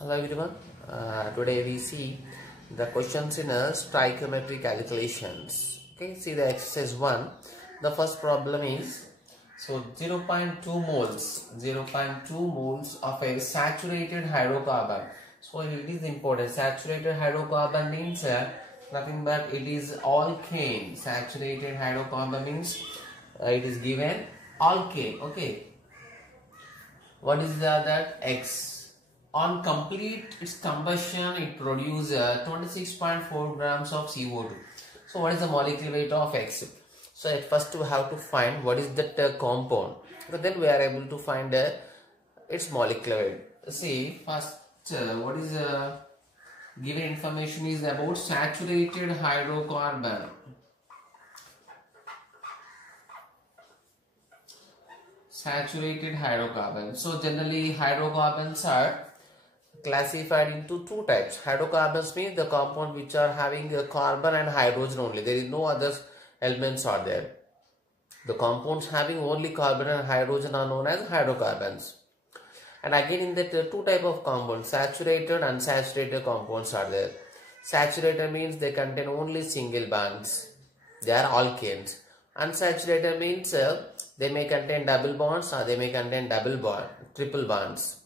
Hello everyone. Today we see the questions in a stoichiometry calculations. Okay, see the exercise 1. The first problem is so 0.2 moles of a saturated hydrocarbon. So it is important. Saturated hydrocarbon means nothing but it is alkane. Saturated hydrocarbon means it is given alkane. Okay. What is that? X. On complete its combustion, it produces 26.4 grams of CO2. So what is the molecular weight of X? So at first we have to find what is that compound. So then we are able to find its molecular weight. See first what is given information is about saturated hydrocarbon. Saturated hydrocarbon. So generally hydrocarbons are classified into two types. Hydrocarbons means the compound which are having a carbon and hydrogen only. There is no other elements are there. The compounds having only carbon and hydrogen are known as hydrocarbons. And again in that two type of compounds, saturated and unsaturated compounds are there. Saturated means they contain only single bonds. They are alkanes. Unsaturated means they may contain double bonds or they may contain triple bonds.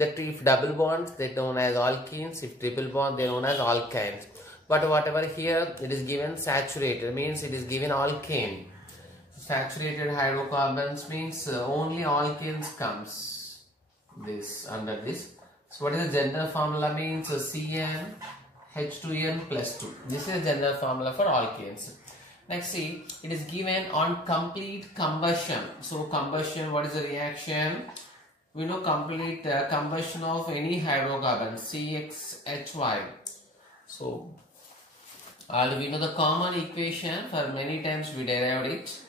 If double bonds, they are known as alkenes. If triple bond, they are known as alkynes. But whatever here, it is given saturated, means it is given alkane. Saturated hydrocarbons means only alkanes comes under this. So what is the general formula means? CN H2N plus 2. This is the general formula for alkanes. Next, see, it is given on complete combustion. So combustion, what is the reaction? We know complete combustion of any hydrocarbon, CXHY. So we know the common equation, for many times we derived it.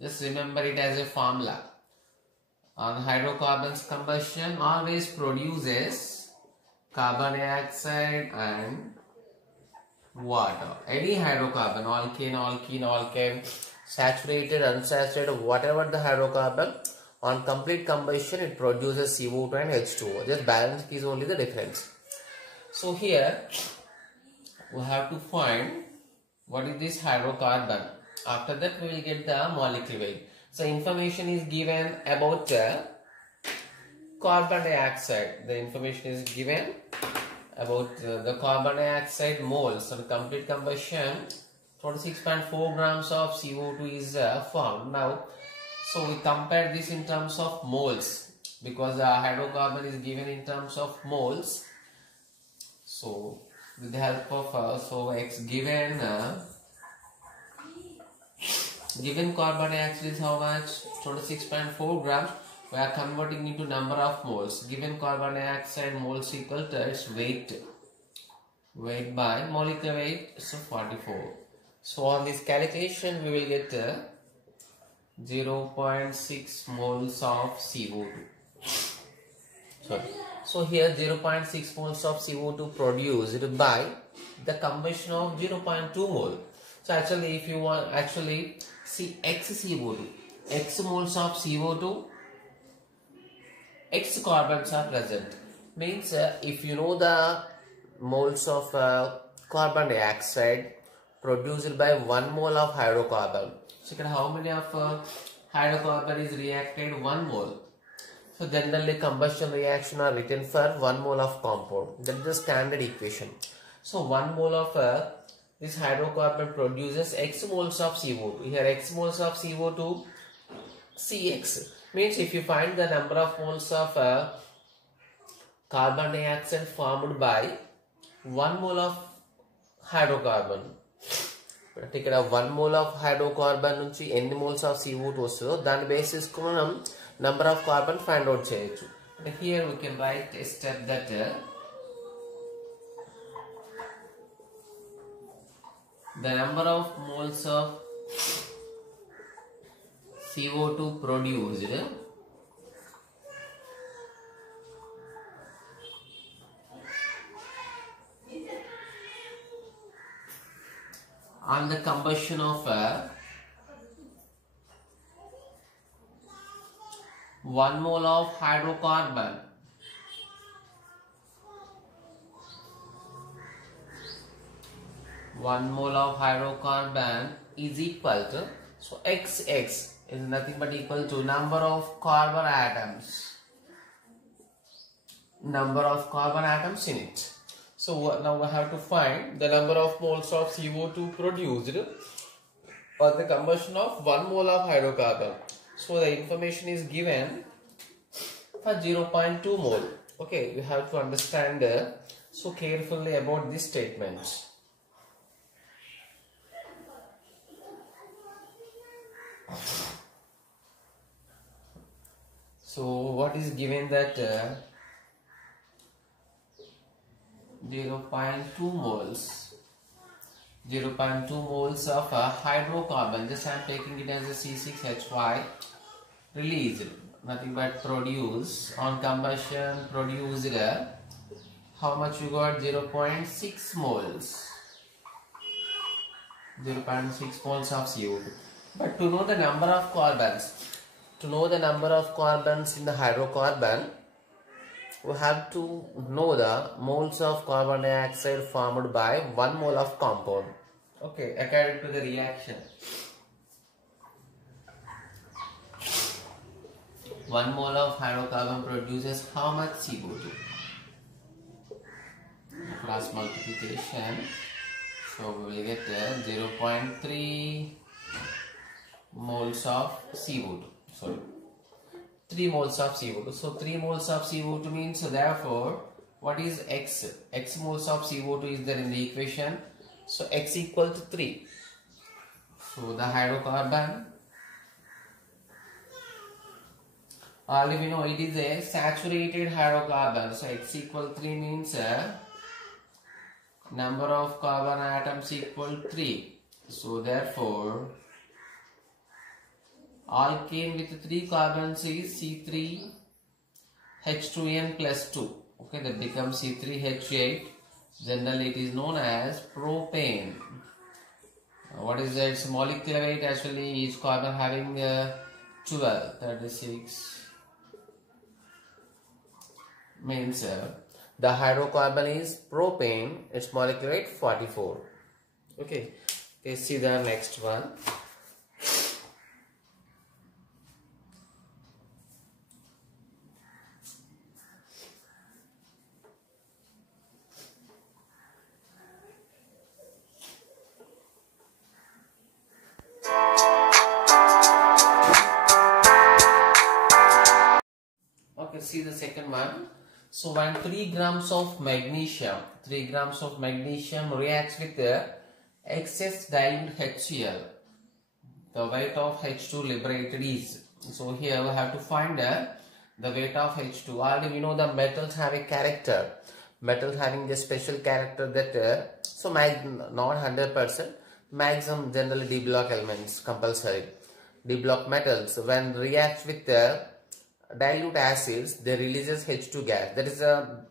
Just remember it as a formula. On hydrocarbons, combustion always produces carbon dioxide and water. Any hydrocarbon, alkane, alkene, alkane, saturated, unsaturated, whatever the hydrocarbon, on complete combustion it produces CO2 and H2O. Just balance is only the difference. So here we have to find what is this hydrocarbon. After that we will get the molecular weight. So information is given about carbon dioxide. The information is given about the carbon dioxide moles on complete combustion. 26.4 grams of CO2 is formed. Now so we compare this in terms of moles because the hydrocarbon is given in terms of moles. So with the help of so X given carbon dioxide is how much? 26.4 grams. We are converting into number of moles. Given carbon dioxide moles equal to its weight by molecular weight, so 44. So on this calculation we will get 0.6 moles of CO2. Sorry. So here 0.6 moles of CO2 produced by the combustion of 0.2 mole. So actually if you want see X CO2, X moles of CO2, X carbons are present. Means if you know the moles of carbon dioxide produced by 1 mole of hydrocarbon. So how many of hydrocarbon is reacted? 1 mole. So generally combustion reaction are written for 1 mole of compound. That is the standard equation. So 1 mole of this hydrocarbon produces X moles of CO2. Here X moles of CO2 CX means if you find the number of moles of carbon dioxide formed by 1 mole of hydrocarbon. ఇక్కడ 1 mole of hydrocarbon నుంచి ఎన్ని moles of CO2 వస్తుందో దాని basis కు మనం number of carbon find out చేయొచ్చు. And here we can write a step that the number of moles of CO2 produced on the combustion of 1 mole of hydrocarbon 1 mole of hydrocarbon is equal to, so XX is nothing but equal to number of carbon atoms. Number of carbon atoms in it. So now we have to find the number of moles of CO2 produced on the combustion of 1 mole of hydrocarbon. So the information is given for 0.2 mole. Okay, you have to understand so carefully about this statement. So what is given that 0.2 moles. 0.2 moles of hydrocarbon, just I am taking it as a C6H5 released, nothing but produce on combustion produced, how much you got? 0.6 moles. 0.6 moles of CO2. But to know the number of carbons, in the hydrocarbon, we have to know the moles of carbon dioxide formed by 1 mole of compound. Okay, according to the reaction. 1 mole of hydrocarbon produces how much CO2? Cross multiplication. So we will get 0.3 moles of CO2. Sorry. 3 moles of CO2. So 3 moles of CO2 means, so therefore, what is X? X moles of CO2 is there in the equation. So X equal to 3. So the hydrocarbon, already we know it is a saturated hydrocarbon. So X equal 3 means number of carbon atoms equal 3. So therefore, alkane with 3 carbons is C3H2n plus 2. Okay, that becomes C3H8. Generally, it is known as propane. What is its molecular weight? Actually, each carbon having 12, 36. Means the hydrocarbon is propane. Its molecular weight 44. Okay, let's see the next one. See the second one. So when 3 grams of magnesium reacts with the excess dilute HCl, the weight of H2 liberated is. So here we have to find the weight of H2. Already we know the metals have a character. Metals having a special character that so not 100%. Maximum generally D block elements compulsory. D block metals when reacts with the dilute acids, they releases H2 gas. That is a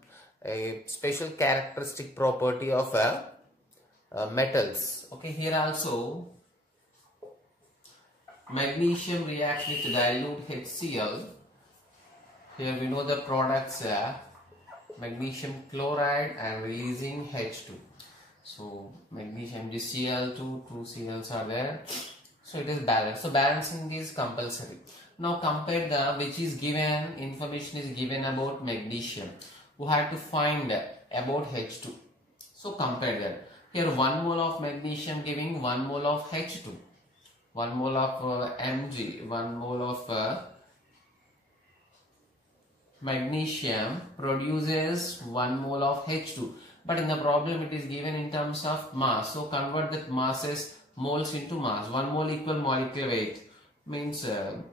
special characteristic property of metals. Okay, here also magnesium reacts with dilute HCl. Here we know the products magnesium chloride and releasing H2. So magnesium GCl2, 2 Cls are there. So it is balanced. So balancing is compulsory. Now compare the which is given, information is given about magnesium. We have to find about H2. So compare that. Here 1 mole of magnesium giving 1 mole of H2. 1 mole of Mg, 1 mole of magnesium produces 1 mole of H2. But in the problem it is given in terms of mass. So convert that masses moles into mass. 1 mole equal molecular weight. Means for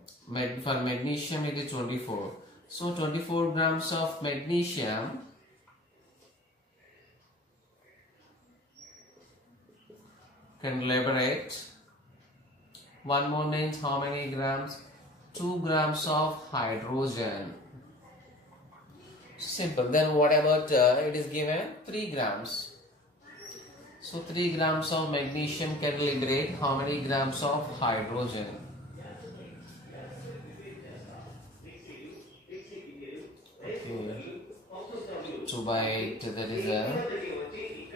magnesium it is 24. So 24 grams of magnesium can liberate 1 mole means how many grams? 2 grams of hydrogen. Simple. Then what about it is given 3 grams. So 3 grams of magnesium can liberate how many grams of hydrogen? Okay. 2 by 8, that is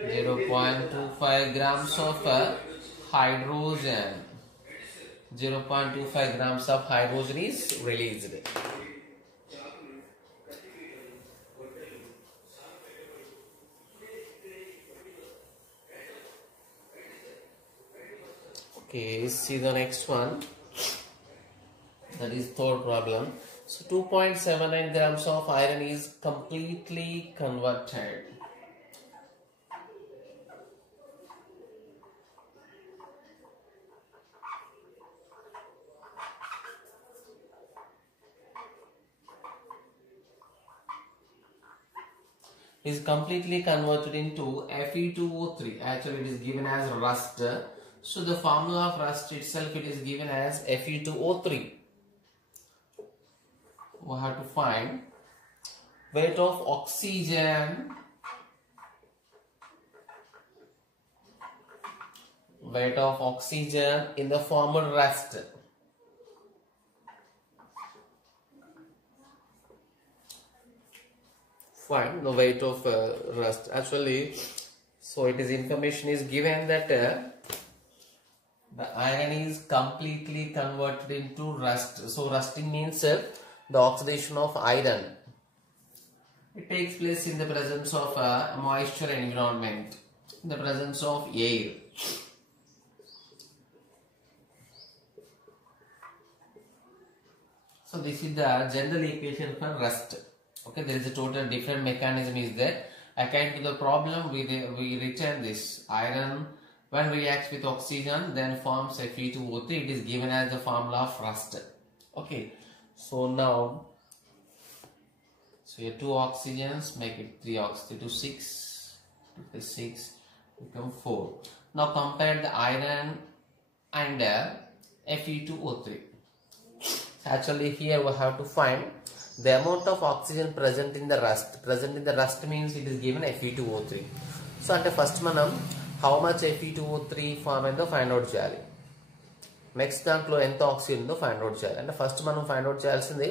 0.25 grams of hydrogen. 0.25 grams of hydrogen is released. Okay, see the next one. That is third problem. So 2.79 grams of iron is completely converted. Is completely converted into Fe2O3. Actually, it is given as rust. So the formula of rust itself, it is given as Fe2O3. We have to find weight of oxygen. Weight of oxygen in the former rust. Find the weight of rust. Actually, so it is information is given that the iron is completely converted into rust. So rusting means the oxidation of iron. It takes place in the presence of moisture environment, in the presence of air. So this is the general equation for rust. Okay, there is a total different mechanism is there. According to the problem, we return this iron when reacts with oxygen, then forms Fe2O3. It is given as the formula of rust. Okay, so now, so here 2 oxygens make it 3 oxygen to 6, 6 become 4. Now compare the iron and Fe2O3. Actually, here we have to find the amount of oxygen present in the rust. Present in the rust means it is given Fe2O3. So, ante first manam how much Fe2O3 form endo find out cheyali. Next dantlo enta oxygen undo find out cheyali. Ante first manam find out cheyalsindi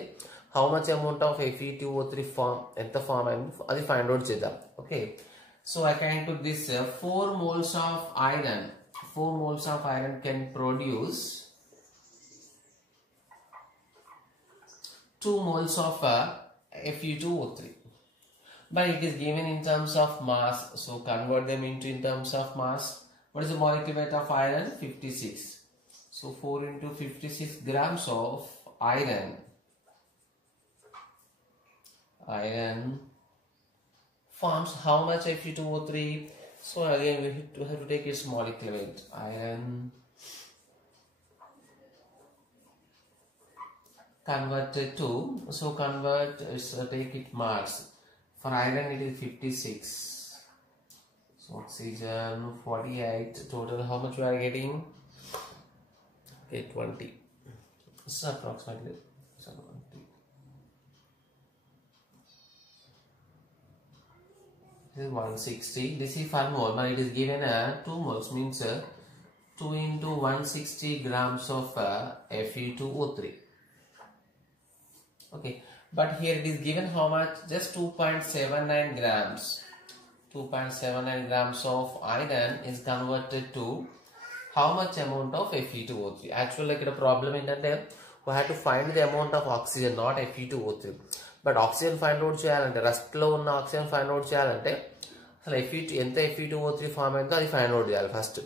how much amount of Fe2O3 form enta form endo adi find out chedam. Okay. So, according to this 4 moles of iron can produce 2 moles of Fe2O3, but it is given in terms of mass, so convert them into in terms of mass. What is the molecular weight of iron? 56. So 4 into 56 grams of iron forms how much Fe2O3? So again we have to take its molecular weight. Iron converted to, so convert, take it mass. For iron it is 56. So oxygen 48. Total how much we are getting? Okay, 20. This is approximately 20. This is 160. This is 1 mole, but it is given 2 moles, means 2 into 160 grams of Fe2O3. Okay, but here it is given how much? Just 2.79 grams. 2.79 grams of iron is converted to how much amount of Fe2O3? Actually, like a problem in that we have to find the amount of oxygen, not Fe2O3. But oxygen find out cheyalante, rust lo unna oxygen find out cheyalante asalu enta Fe2O3 form ayinదో adi find out cheyali first.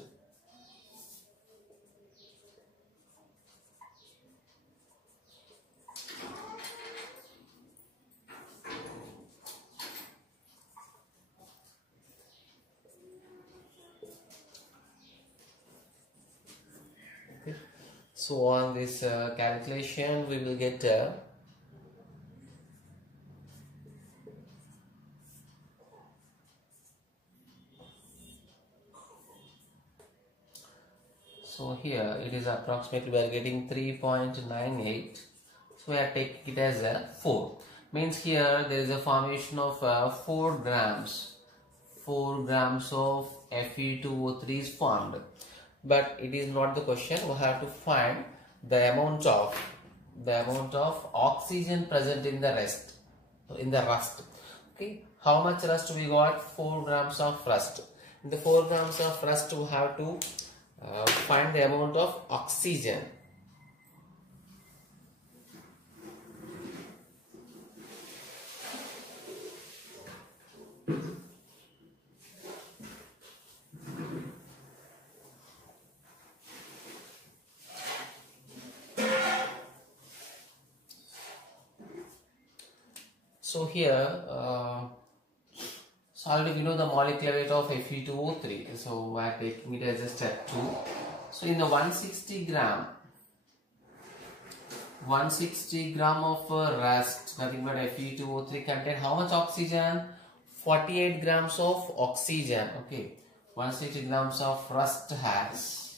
So on this calculation we will get so here it is approximately we are getting 3.98. So we are taking it as a 4. Means here there is a formation of 4 grams. 4 grams of Fe2O3 is formed. But it is not the question. We have to find the amount of oxygen present in the rust. Okay, how much rust we got? 4 grams of rust. In the 4 grams of rust, we have to find the amount of oxygen. So here, so already we know the molecular weight of Fe2O3. So we are taking it as a step 2. So in the 160 gram of rust, nothing but Fe2O3 contain how much oxygen? 48 grams of oxygen. Okay, 160 grams of rust has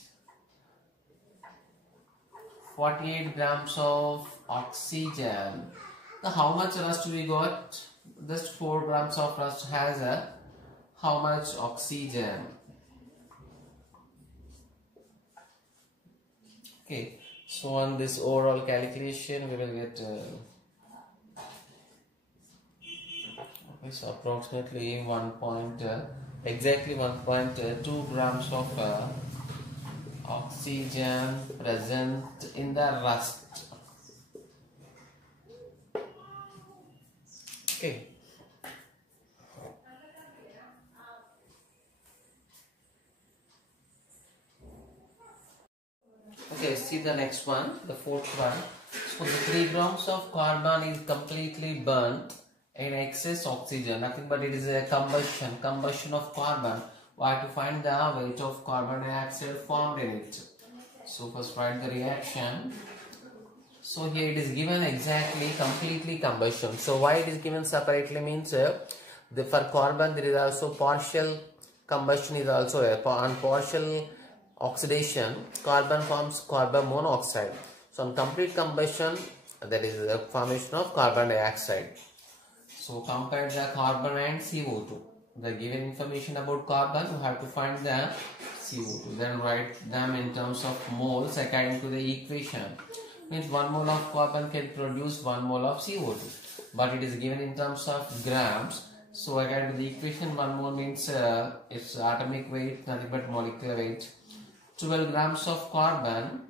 48 grams of oxygen. Now how much rust we got? Just 4 grams of rust has how much oxygen? Okay, so on this overall calculation we will get okay, so approximately exactly 1.2 grams of oxygen present in the rust. Okay. Okay, see the next one, the fourth one. So the 3 grams of carbon is completely burnt in excess oxygen. Nothing but it is a combustion of carbon. We have to find the weight of carbon dioxide formed in it. So first write the reaction. So here it is given exactly completely combustion. So why it is given separately means for carbon there is also partial combustion is also on partial oxidation carbon forms carbon monoxide. So on complete combustion that is the formation of carbon dioxide. So compare the carbon and CO2. The given information about carbon you have to find the CO2. Then write them in terms of moles according to the equation. Means 1 mole of carbon can produce 1 mole of CO2, but it is given in terms of grams. So according to the equation, 1 mole means its atomic weight, nothing but molecular weight. 12 grams of carbon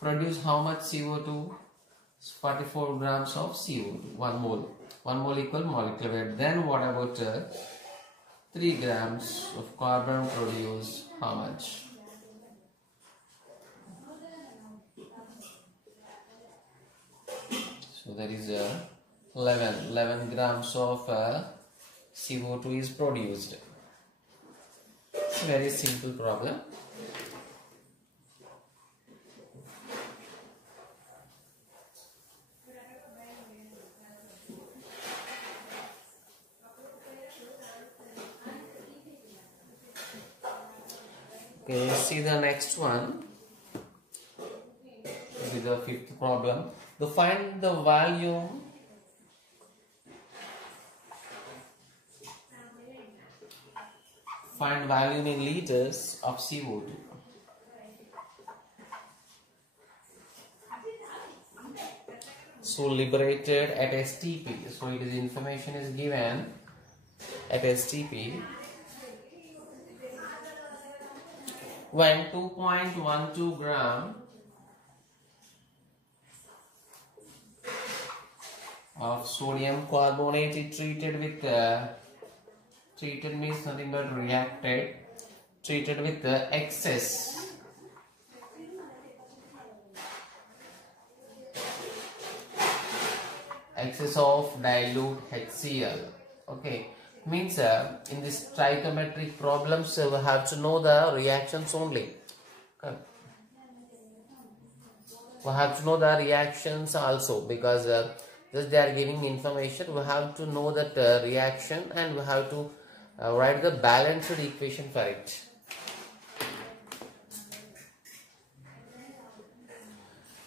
produce how much CO2? 44 grams of CO2, 1 mole. 1 mole equal molecular weight. Then what about 3 grams of carbon produce how much? So there is 11 grams of CO2 is produced. It's a very simple problem. Okay, see the next one. This is the fifth problem. To find the volume in liters of CO2. So liberated at STP. So it is information is given at STP when 2.12 gram of sodium carbonate is treated with treated means nothing but reacted, treated with excess of dilute HCl. Okay, means in this trigonometric problems we have to know the reactions only. Okay. We have to know the reactions also because just they are giving information. We have to know that reaction and we have to write the balanced equation for it.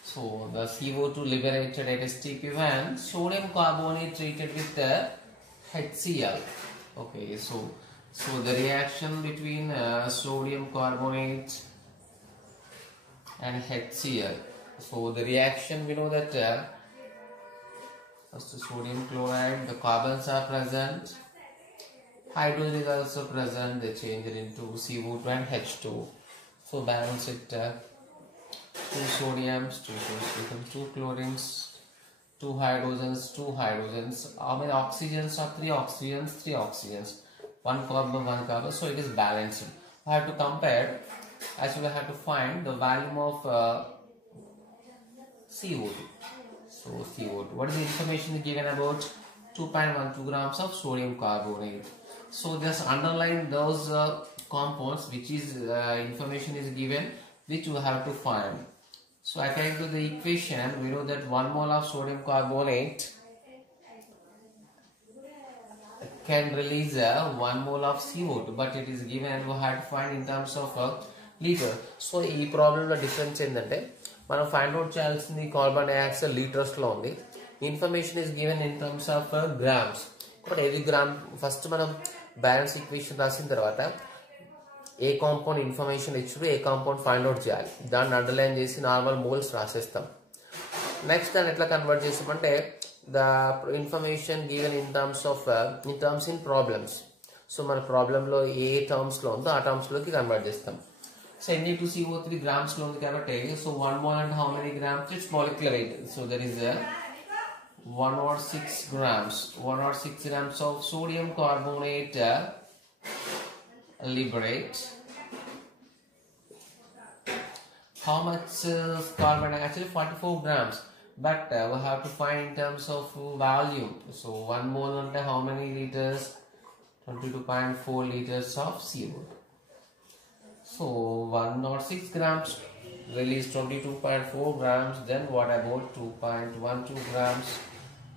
So the CO2 liberated at STP when sodium carbonate treated with HCl. Okay, so the reaction between sodium carbonate and HCl. So the reaction, we know that first sodium chloride, the carbons are present Hydrogen is also present, they change it into CO2 and H2. So balance it, 2 sodiums, 2 becomes 2 chlorines, 2 hydrogens, 2 hydrogens. How many oxygens are 3 oxygens, 3 oxygens. 1 carbon, 1 carbon, so it is balanced. I have to compare, actually I have to find the volume of CO2. So CO2, what is the information given about 2.12 grams of sodium carbonate? So just underline those compounds which is information is given which you have to find. So according to the equation, we know that 1 mole of sodium carbonate can release 1 mole of CO2, but it is given and we have to find in terms of liter. So ఈ problem లో difference ఏంటంటే మనం find out చేయాల్సింది carbon dioxide litres లో ఉంది. Information is given in terms of grams. ఇప్పుడు ఏది gram first మనం బ్యాలెన్స్ ఈక్వేషన్ రాసిన తర్వాత ఏ కాంపౌండ్ ఇన్ఫర్మేషన్ ఇచ్చారు ఏ కాంపౌండ్ ఫైండ్ అవుట్ చేయాలి దాన్ని అండర్లైన్ చేసి నార్మల్ మోల్స్ రాసేస్తాం. నెక్స్ట్ దాన్ని ఎట్లా కన్వర్ట్ చేస్తామంటే the information given in terms of in problems. So మన ప్రాబ్లం లో ఏ టర్మ్స్ లో ఉందో ఆ టర్మ్స్ లోకి కన్వర్ట్ చేస్తాం. సో Na2CO3 గ్రామ్స్ లో ఉంది కాబట్టి so 1 mole and how many grams? Its molecular weight. So there is a 106 grams. 106 grams of sodium carbonate liberate. How much carbon? Actually 44 grams. But we have to find in terms of volume. So 1 mole under how many liters? 22.4 liters of CO2. So 106 grams release 22.4 grams. Then what about 2.12 grams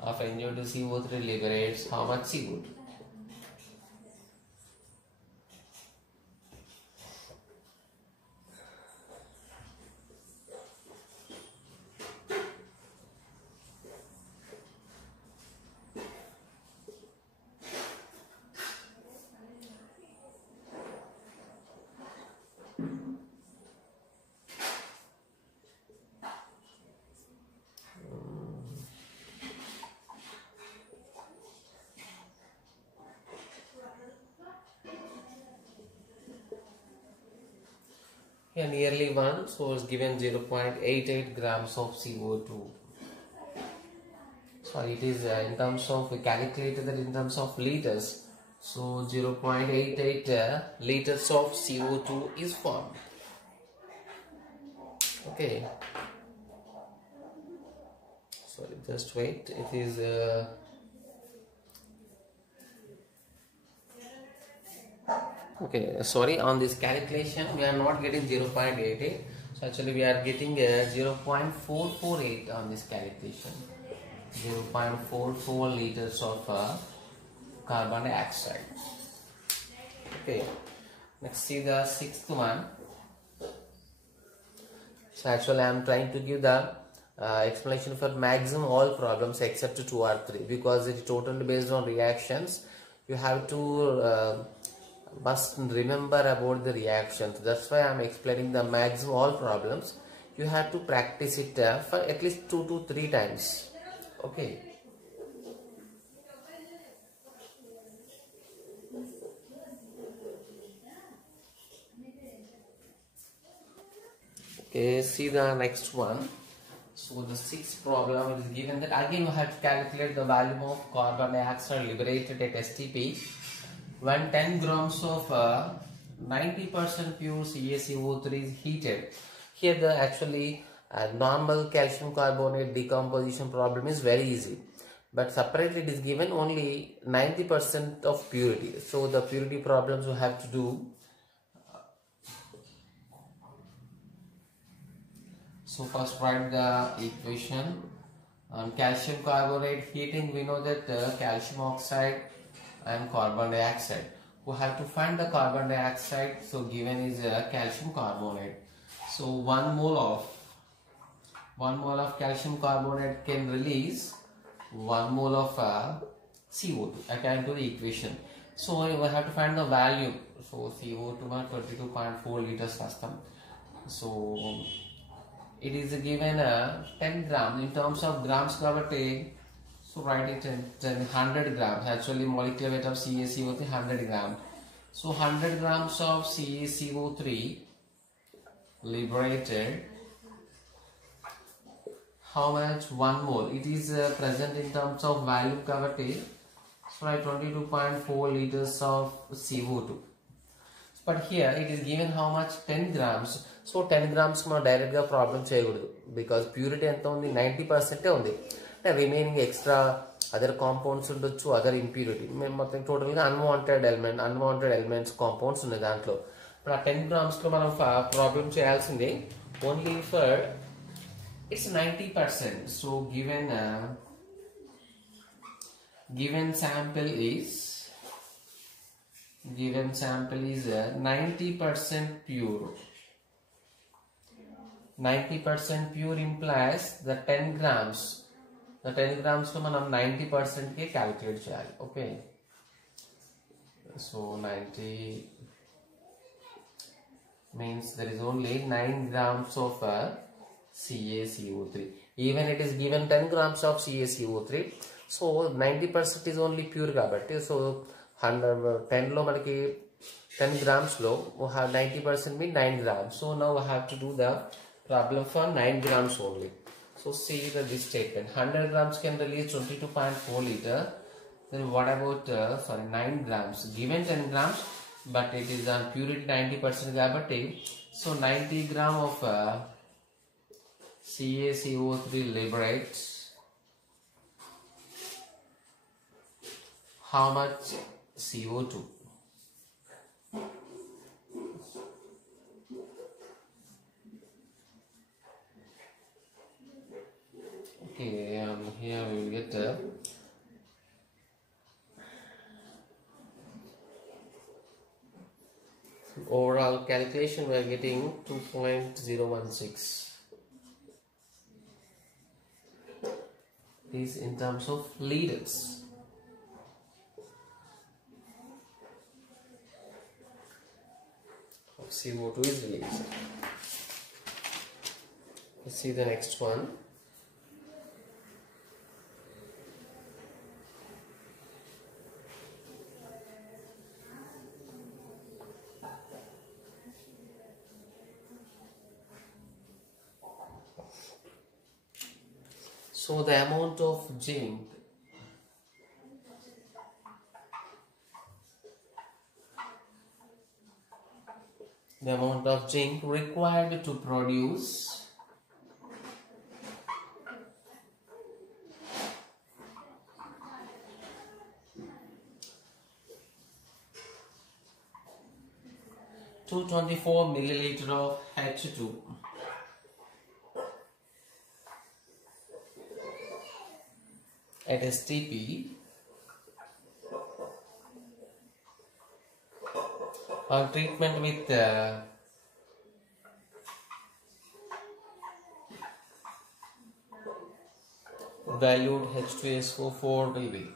of Na2CO3 liberates how much CO2? Here nearly 1, so it's given 0.88 grams of CO2. Sorry, it is in terms of, we calculated that in terms of liters. So 0.88 liters of CO2 is formed. Okay. Sorry, just wait. It is okay, sorry, on this calculation we are not getting 0.88. So actually we are getting 0.448 on this calculation. 0.44 liters of carbon dioxide. Okay, let's see the sixth one. So actually I am trying to give the explanation for maximum all problems except 2 or 3 because it is totally based on reactions. You have to must remember about the reactions. That's why I am explaining the maximum all problems. You have to practice it for at least 2 to 3 times. Okay. Okay, see the next one. So the sixth problem is given that again you have to calculate the volume of carbon dioxide liberated at STP when 10 grams of 90% pure CaCO3 is heated. Here the actually normal calcium carbonate decomposition problem is very easy, but separately it is given only 90% of purity. So the purity problems you have to do. So first write the equation. Calcium carbonate heating, we know that calcium oxide and carbon dioxide. We have to find the carbon dioxide. So given is calcium carbonate. So 1 mole of calcium carbonate can release 1 mole of CO2 according to the equation. So we have to find the value. So CO2 22.4 liters custom. So it is given 10 grams in terms of grams కాబట్టి So write it in 100 grams. Actually molecular weight of CaCO3 100 grams. So 100 grams of CaCO3 liberated. How much? 1 mole. It is present in terms of volume cavity. So write 22.4 liters of CO2. But here it is given how much? 10 grams. So 10 grams మనం direct గా problem చేయకూడదు because purity ఎంత ఉంది? 90% ఉంది. Remaining extra other compounds ఉండొచ్చు, other impurity మేము మొత్తం టోటల్గా అన్వాంటెడ్ ఎలిమెంట్స్ కాంపౌండ్స్ ఉన్నాయి దాంట్లో. ఇప్పుడు ఆ 10 గ్రామ్స్లో మనం ప్రాబ్లం చేయాల్సింది only for it's 90%. So given sample is 90% pure. 90% pure implies the 10 grams. The 10 grams to manam 90% ke calculate cheyali. Okay. So 90 means there is only 9 grams of CaCO3. Even it is given 10 grams of CaCO3. So 90% is only pure kabatti. So 10 lo manaki 10 grams lo 90% mean 9 grams. So now I have to do the problem for 9 grams only. So see this statement. 100 grams can release 22.4 liter. Then what about 9 grams? Given 10 grams, but it is on purity 90% kabatti. So 90 gram of CaCO3 liberates how much CO2? Okay, here we will get overall calculation. We are getting 2.016. This in terms of liters. CO2 is released. Let's see the next one. So the amount of zinc required to produce 224 milliliter of H2. At STP on treatment with dilute H2SO4 will be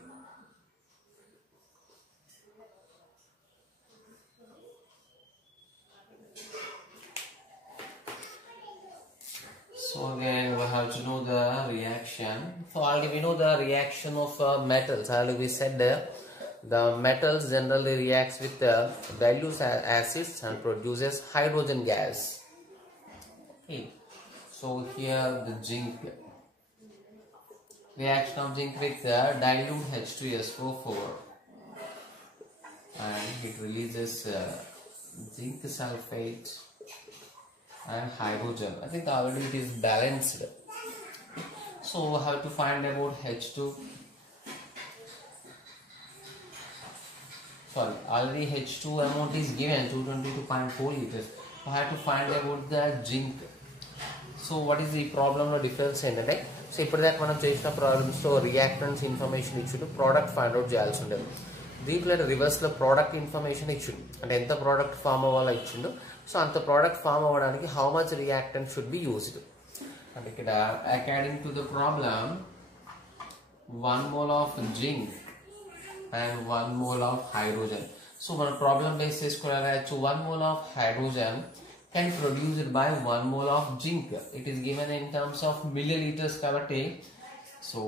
so again we have to know the reaction. So already we know the reaction of metals. Already we said the metals generally reacts with dilute acids and produces hydrogen gas. Okay. So here the zinc reaction of zinc with dilute H2SO4 and it releases zinc sulfate and hydrogen. I think already it is balanced. So we have to find about H2. Sorry, already H2 amount is given 222.4 liters. We have to find about the zinc. So what is the problem or difference in it? So ippudaki manam chesina problems to reactants information ichudu product find out cheyalsi undadu. దీంట్లో reverse లో product information ఇచ్చిండు అంటే ఎంత product form అవ్వాలో ఇచ్చిండు. So అంత product form అవ్వడానికి how much reactant should be used అంటే ఇక్కడ according to the problem 1 mole of zinc and 1 mole of hydrogen. So మన ప్రాబ్లం బేస్ చేసుకుని రాయొచ్చు 1 mole of hydrogen can produce it by 1 mole of zinc. It is given in terms of milliliters kabatti. So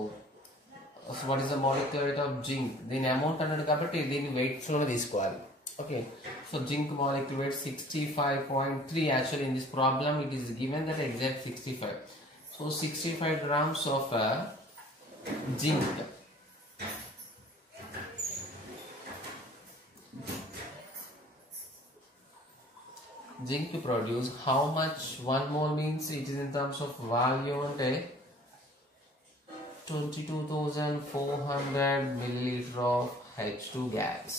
So what is the molecular weight of zinc? Then amount అన్నాడు కాబట్టి దీన్ని weights లోనే తీసుకోవాలి. Okay, so zinc molecular weight 65.3. Actually in this problem it is given that exact 65. So 65 grams of zinc. Zinc to produce how much? 1 mole means it is in terms of volume ante 22,400 milliliter of H2 gas.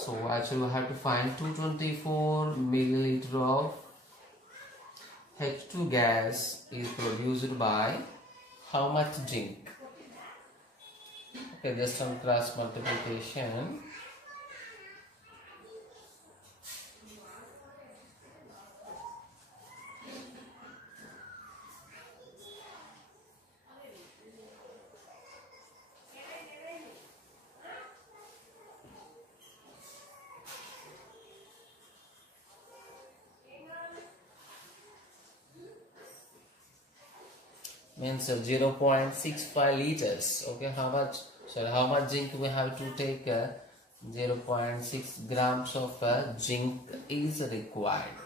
So actually we have to find 224 milliliter of H2 gas is produced by how much zinc? Okay, just some cross multiplication. Means 0.65 liters. Okay, how much zinc we have to take? 0.6 grams of zinc is required.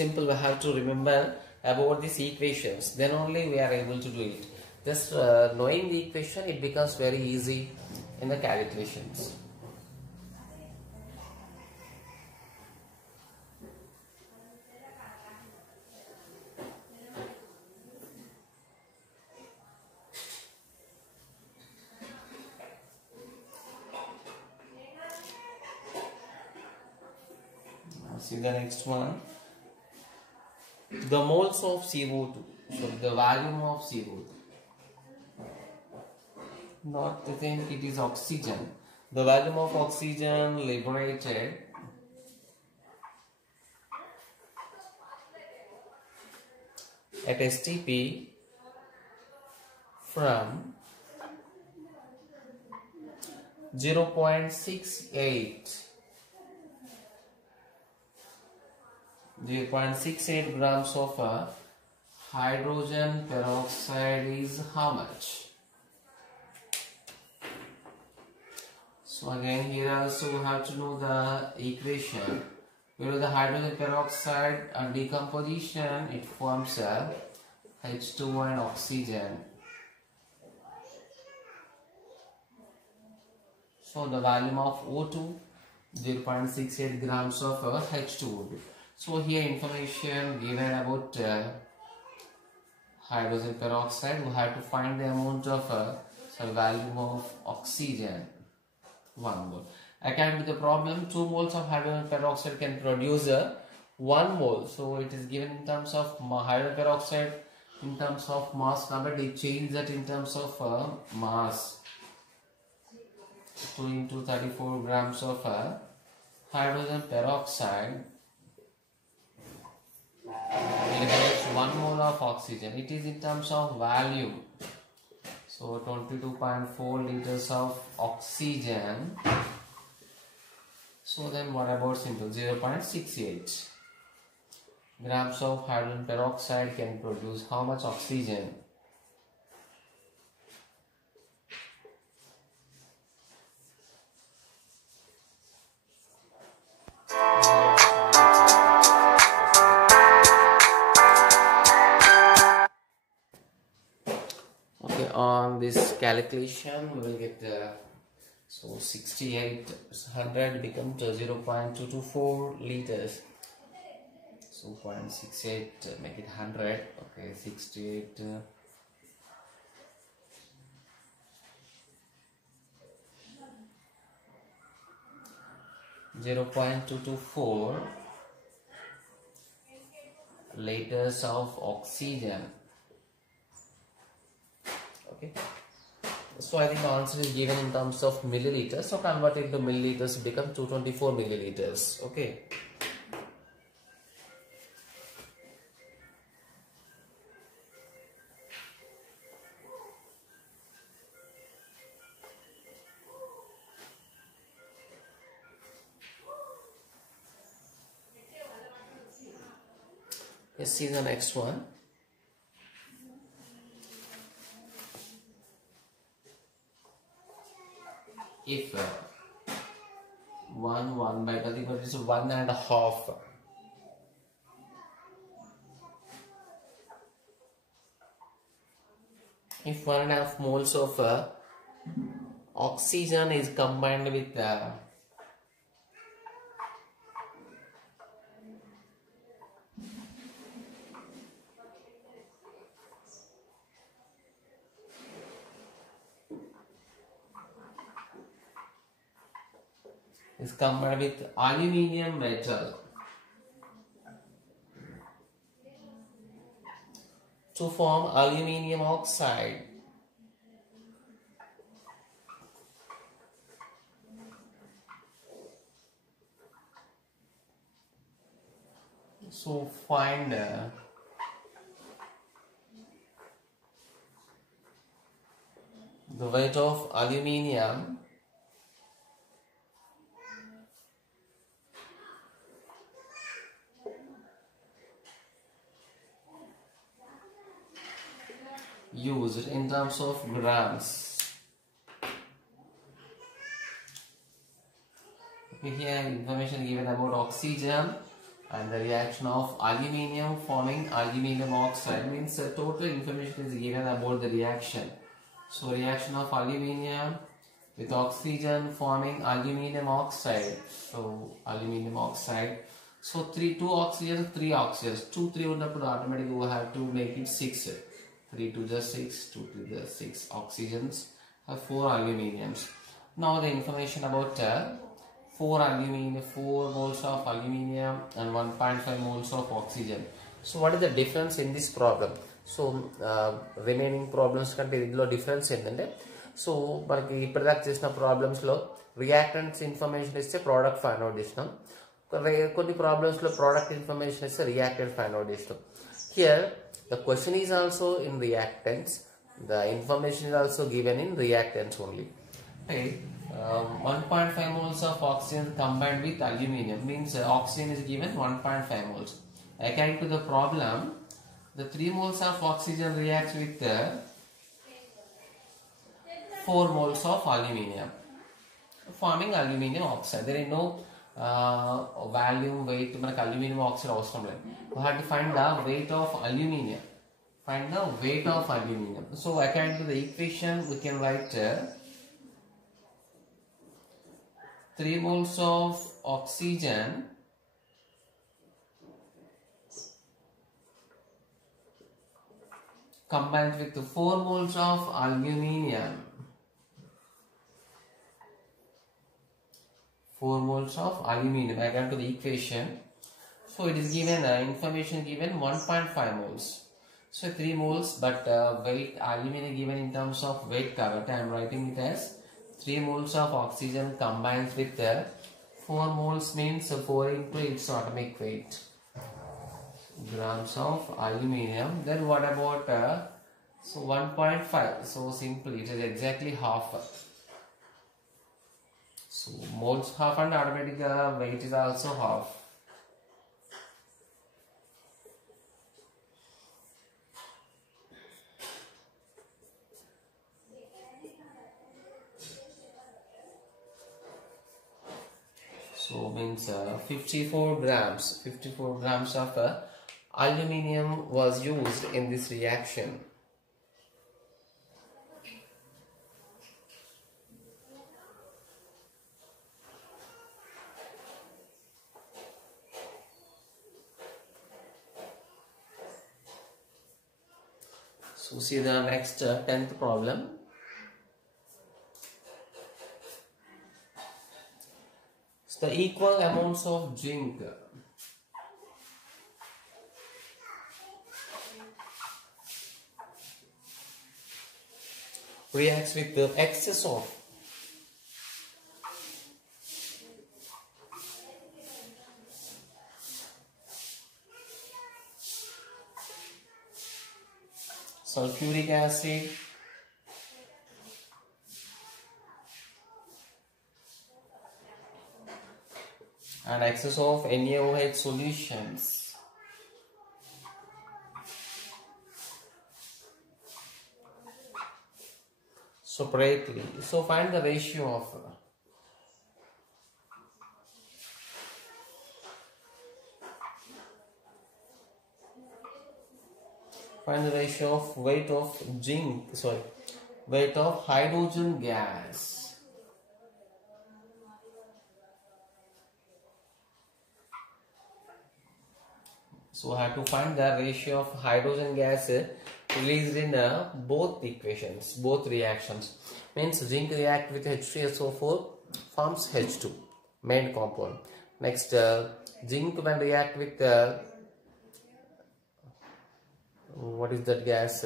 Simple, we have to remember about these equations, then only we are able to do it. Just knowing the equation, it becomes very easy in the calculations. See the next one. The moles of CO2. So the volume of CO2. Not to think it is oxygen. The volume of oxygen liberated at STP from 0.68 grams of hydrogen peroxide is how much? So again here also we have to know the equation. Where the hydrogen peroxide and decomposition, it forms H2 and oxygen. So the volume of O2 0.68 grams of H2. So here information given about hydrogen peroxide. We have to find the amount of volume of oxygen. 1 mole. According to the problem, 2 moles of hydrogen peroxide can produce 1 mole. So it is given in terms of hydrogen peroxide in terms of mass. Now they change that in terms of mass. 2 into 34 grams of hydrogen peroxide liberates 1 mole of oxygen. It is in terms of volume. So 22.4 liters of oxygen. So then what about simple? 0.68 grams of hydrogen peroxide can produce how much oxygen? On this calculation we will get so 6800 becomes 0.224 liters. So 0.68 make it 100. Okay, 68 0.224 liters of oxygen. Okay, so I think the answer is given in terms of milliliters. So convert it to milliliters, it becomes 224 milliliters. Okay. Let's see the next one. If 1 by nothing but it's 1.5. If 1.5 moles of oxygen is combined with aluminium metal to form aluminium oxide. So find the weight of aluminium used in terms of grams. Here information given about oxygen and the reaction of aluminium forming aluminium oxide, means total information is given about the reaction. So reaction of aluminium with oxygen forming aluminium oxide. So aluminium oxide. So 2 oxygens, 3 oxygens. 2, 3 automatically we have to make it 6. 3 to the 6, 2 to the 6 oxygens have 4 aluminiums. Now the information about 4 moles of aluminium and 1.5 moles of oxygen. So what is the difference in this problem? So remaining problems కంటే ఇందులో difference ఏంటంటే, so మనకి ఇప్పటిదాకా చేసిన ప్రాబ్లమ్స్లో reactants information ఇస్తే product find out చేసినాం. కొన్ని ప్రాబ్లమ్స్లో product information ఇస్తే రియాక్టెంట్ ఫైండ్ అవుట్ చేసినాం. Here the question is also in reactants. The information is also given in reactants only. Okay, 1.5 moles of oxygen combined with aluminium, means oxygen is given 1.5 moles. According to the problem, the 3 moles of oxygen reacts with 4 moles of aluminium, forming aluminium oxide. There is no volume, weight, మనకు aluminium oxide అవసరం లేదు. We have to find the weight of aluminium. Find the weight of aluminium. So according to the equation, we can write 3 moles of oxygen combined with 4 moles of aluminium. 4 moles of aluminium. According to the equation, so it is given information given 1.5 moles. So 3 moles, but weight aluminium given in terms of weight covered. I am writing it as 3 moles of oxygen combined with 4 moles, means 4 into its atomic weight, grams of aluminium. Then what about so 1.5? So simple, it is exactly half. So moles half and automatic weight is also half. So means 54 grams of aluminium was used in this reaction. So see the next 10th problem. So the equal amounts of zinc reacts with the excess of sulfuric acid and excess of NaOH solutions. separately. So find the ratio of weight of weight of hydrogen gas. So I have to find the ratio of hydrogen gas released in both equations, both reactions. Means zinc react with H3SO4 forms H2, main compound. Next, zinc when react with what is that gas?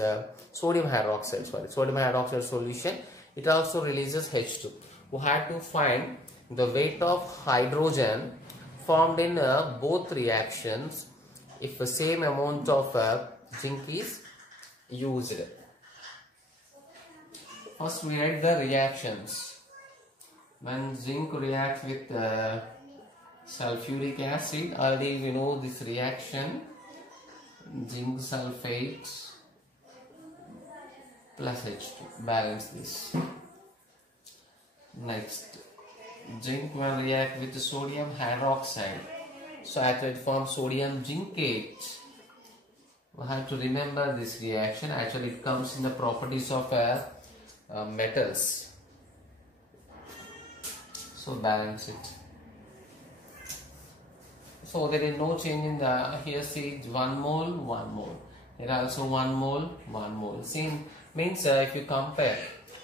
Sodium hydroxide. Sodium hydroxide solution. It also releases H2. We have to find the weight of hydrogen formed in both reactions if the same amount of zinc is used. First we write the reactions. When zinc reacts with sulfuric acid, already we know this reaction, zinc sulfate plus H2, balance this. Next, zinc will react with sodium hydroxide, so actually it forms sodium zincate. We have to remember this reaction. Actually it comes in the properties of metals, so balance it. So there is no change in the, here see 1 mole, 1 mole. Here also 1 mole, 1 mole. Same means if you compare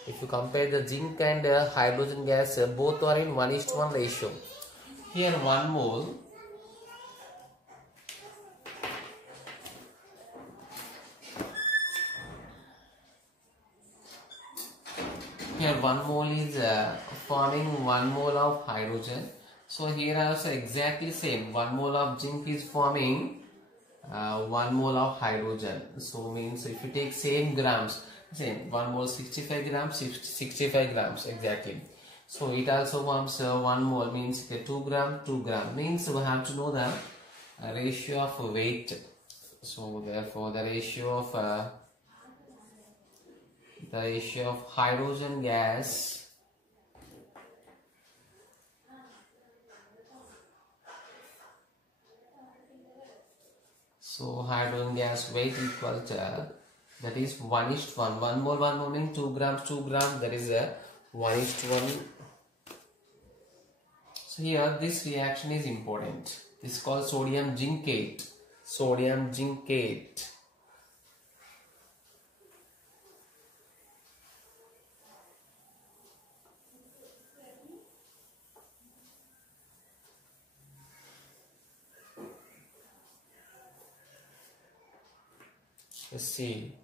the zinc and hydrogen gas, both are in 1:1 ratio. Here 1 mole. Here 1 mole is forming 1 mole of hydrogen. So here also exactly same, 1 mole of zinc is forming 1 mole of hydrogen. So means if you take same grams, same 1 mole 65 grams, 65 grams exactly. So it also forms 1 mole, means 2 gram, 2 gram. Means we have to know the ratio of weight. So therefore the ratio of hydrogen gas hydrogen gas weight equal to, that is 1:1. 1 mole, 1 mole means 2 grams, 2 grams, that is a 1:1. So here this reaction is important. This is called sodium zincate. Sodium zincate. Let's see.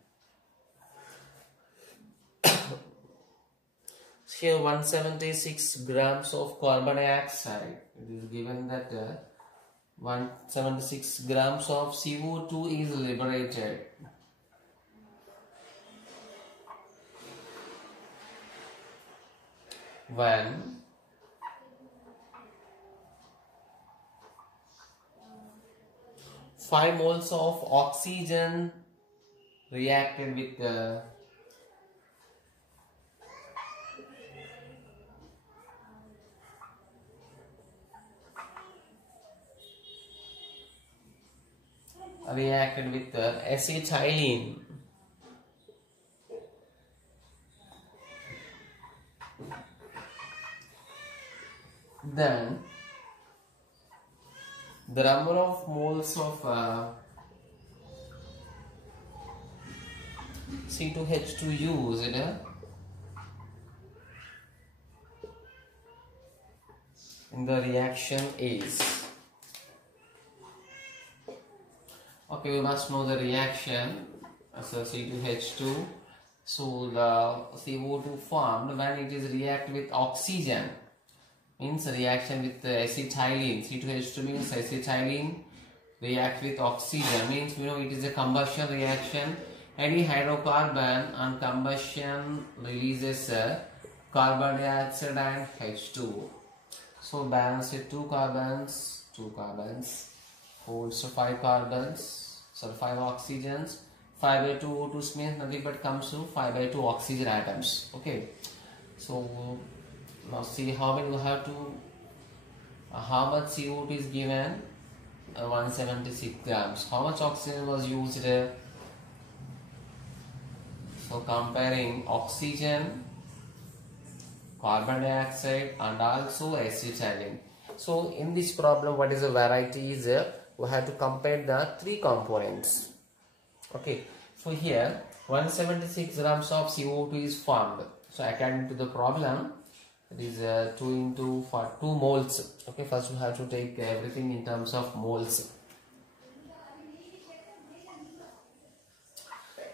Here 176 grams of carbon dioxide. It is given that 176 grams of CO2 is liberated. When 5 moles of oxygen reacted with acetylene. Then the number of moles of C2H2 used in the reaction is, okay, we must know the reaction as a C2H2. So the CO2 formed when it is react with oxygen, means reaction with acetylene. C2H2 means acetylene react with oxygen, means we know it is a combustion reaction. Any hydrocarbon on combustion releases carbon dioxide and H2. So balance it, 2 carbons, 2 carbons, holds 5 carbons, so 5 oxygens, 5 by 2 O2 means nothing but comes to 5 by 2 oxygen atoms. Okay, so now see how many we have to how much CO2 is given, 176 grams. How much oxygen was used? So comparing oxygen, carbon dioxide and also acetylene. So in this problem, what is the variety is we have to compare the three components. Okay, so here 176 grams of CO2 is formed. So according to the problem, it is 2 into 2 moles. Okay, first we have to take everything in terms of moles.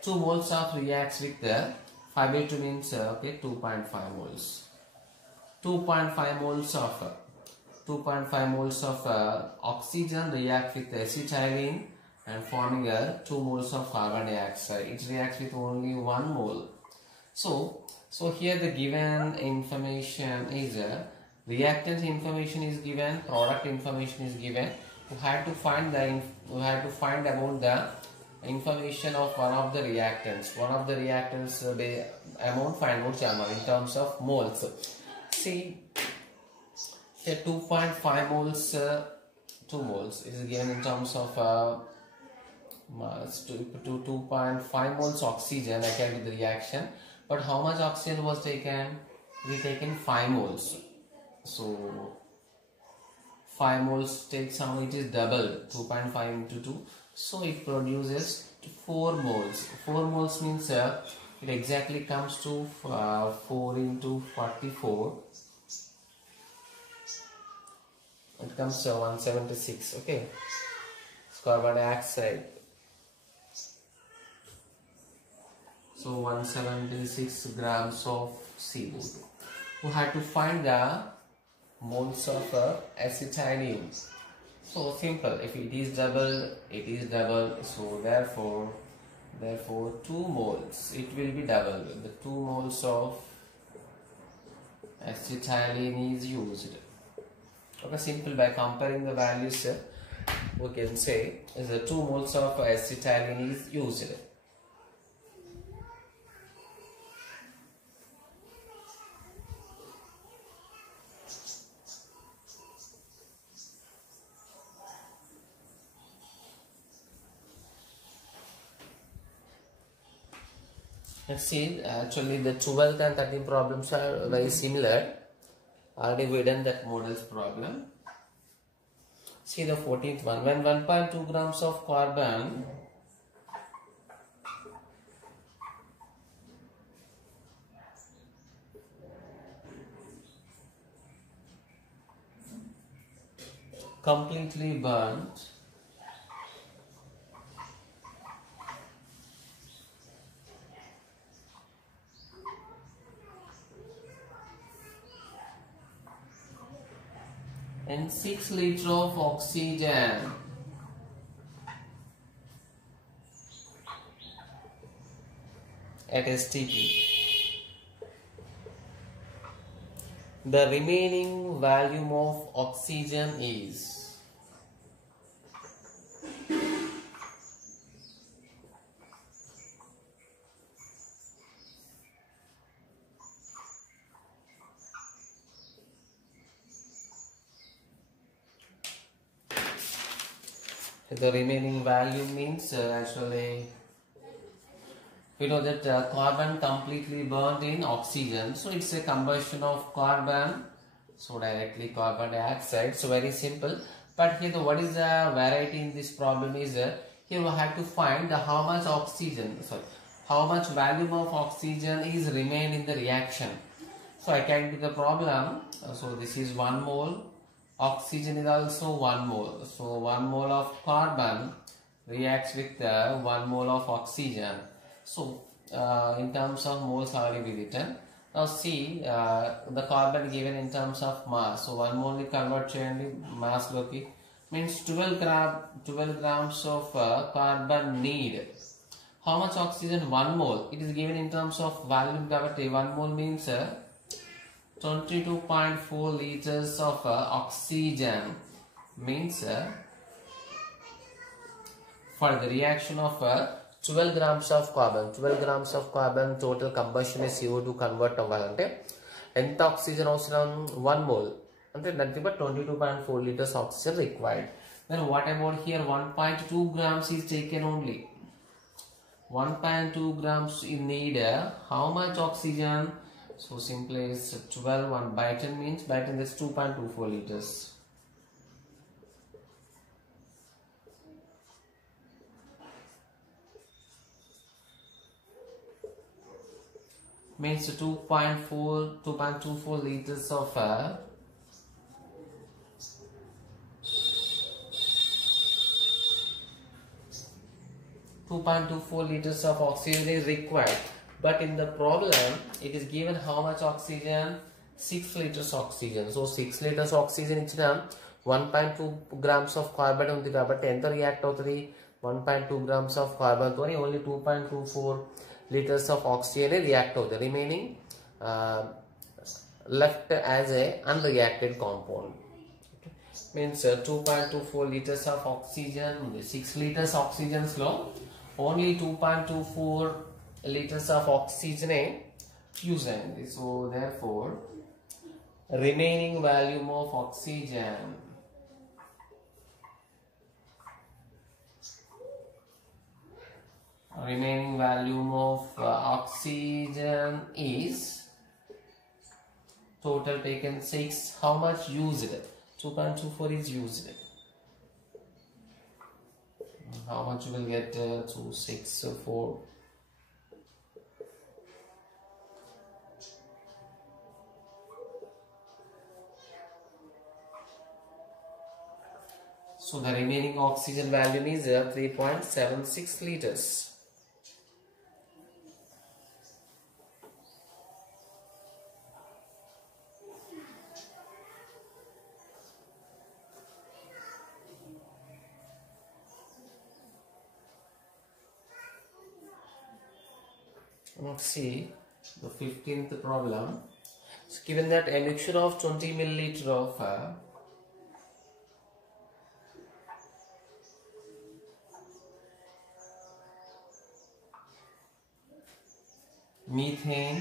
2 moles of reacts with the 5 by 2 means okay 2.5 moles. 2.5 moles of oxygen react with acetylene and forming 2 moles of carbon dioxide. It reacts with only 1 mole. So here the given information is reactant information is given, product information is given. We have to find about the information of one of the reactants. One of the reactants the amount find out in terms of moles. See here 2.5 moles 2 moles is given in terms of 2.5 moles oxygen according to the reaction. But how much oxygen was taken? We taken 5 moles. So 5 moles takes how it is double 2.5 into 2. So it produces 4 moles. 4 moles means it exactly comes to 4 into 44. It comes to 176. Okay. It's carbon dioxide. So 176 grams of CO2. We have to find the moles of acetylene. So simple. If it is double, it is double. So therefore 2 moles. It will be double. The 2 moles of acetylene is used. Okay, simple. By comparing the values, we can say is the 2 moles of acetylene is used. Let's see, actually the 12th and 13th problems are very similar. Already we done that models problem. See the 14th one. When 1.2 grams of carbon completely burnt, and 6 liters of oxygen at STP. The remaining volume of oxygen is the remaining value means actually we know that carbon completely burned in oxygen, so it's a combustion of carbon, so directly carbon dioxide. So very simple. But here what is the variety in this problem is here we have to find how much volume of oxygen is remained in the reaction. So according to the problem, so this is 1 mole. Oxygen is also 1 mole. So 1 mole of carbon reacts with 1 mole of oxygen. So in terms of moles already we written. Now see the carbon given in terms of mass. So 1 mole convert cheyandi mass loki means 12 grams of carbon need. How much oxygen? 1 mole. It is given in terms of volume cavity. 1 mole means 22.4 liters of oxygen means for the reaction of 12 grams of carbon, 12 grams of carbon total combustion is CO2 convert అవ్వాలంటే ఎంత oxygen అవసరం? 1 mole అంటే nothing but 22.4 liters oxygen required. Then what about here? 1.2 grams is taken only. 1.2 grams you need how much oxygen? So simply is 12, 1 by 10 means by 10 is 2.24 liters. Means 2.24 liters of 2.24 liters of oxygen is required. But in the problem, it is given how much oxygen? 6 liters oxygen. So 6 liters oxygen ఇచ్చిన 1.2 grams of carbon ఉంది కాబట్టి ఎంత react అవుతుంది? 1.2 grams of carbon తోని only 2.24 liters of oxygen react అవుతుంది. Remaining left as a unreacted compound. Means 2.24 liters of oxygen, 6 liters oxygen slow. Only 2.24 liters of oxygen using. So therefore remaining volume of oxygen is total taken 6. How much used? 2.24 is used. How much you will get? 2, 6, 4. So the remaining oxygen volume is 3.76 liters. Let's see the 15th problem. So given that a mixture of 20 milliliter of methane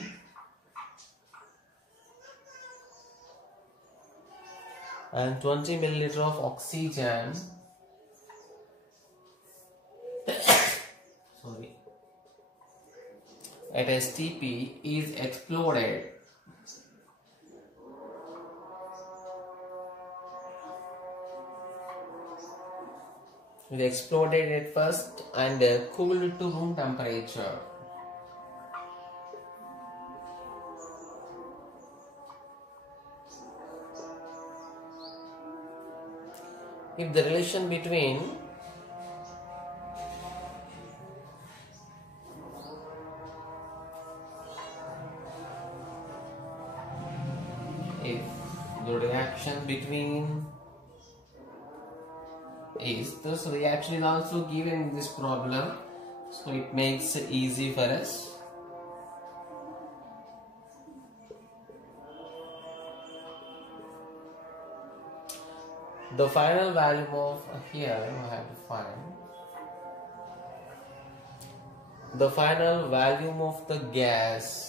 and 20 milliliter of oxygen sorry at STP is exploded. It exploded at first and cooled to room temperature. If the relation between is this reaction is also given in this problem, so it makes it easy for us. The final value of here I have to find the final volume of the gas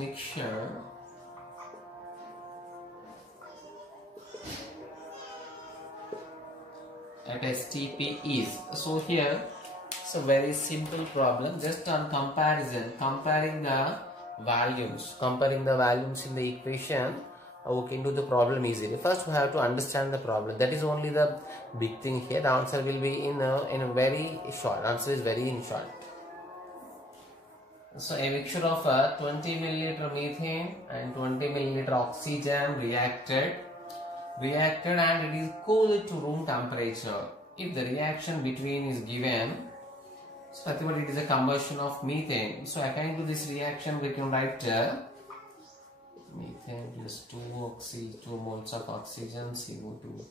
mixture at STP is. So here it's a very simple problem, just on comparison, comparing the values in the equation. We can do the problem easily. First we have to understand the problem. That is only the big thing here. The answer will be in a very short. Answer is very in short. So a mixture of 20 milliliter methane and 20 milliliter oxygen reacted and it is cooled to room temperature. If the reaction between is given, so it is a combustion of methane. So according to this reaction we can write methane plus 2 moles of oxygen, CO2,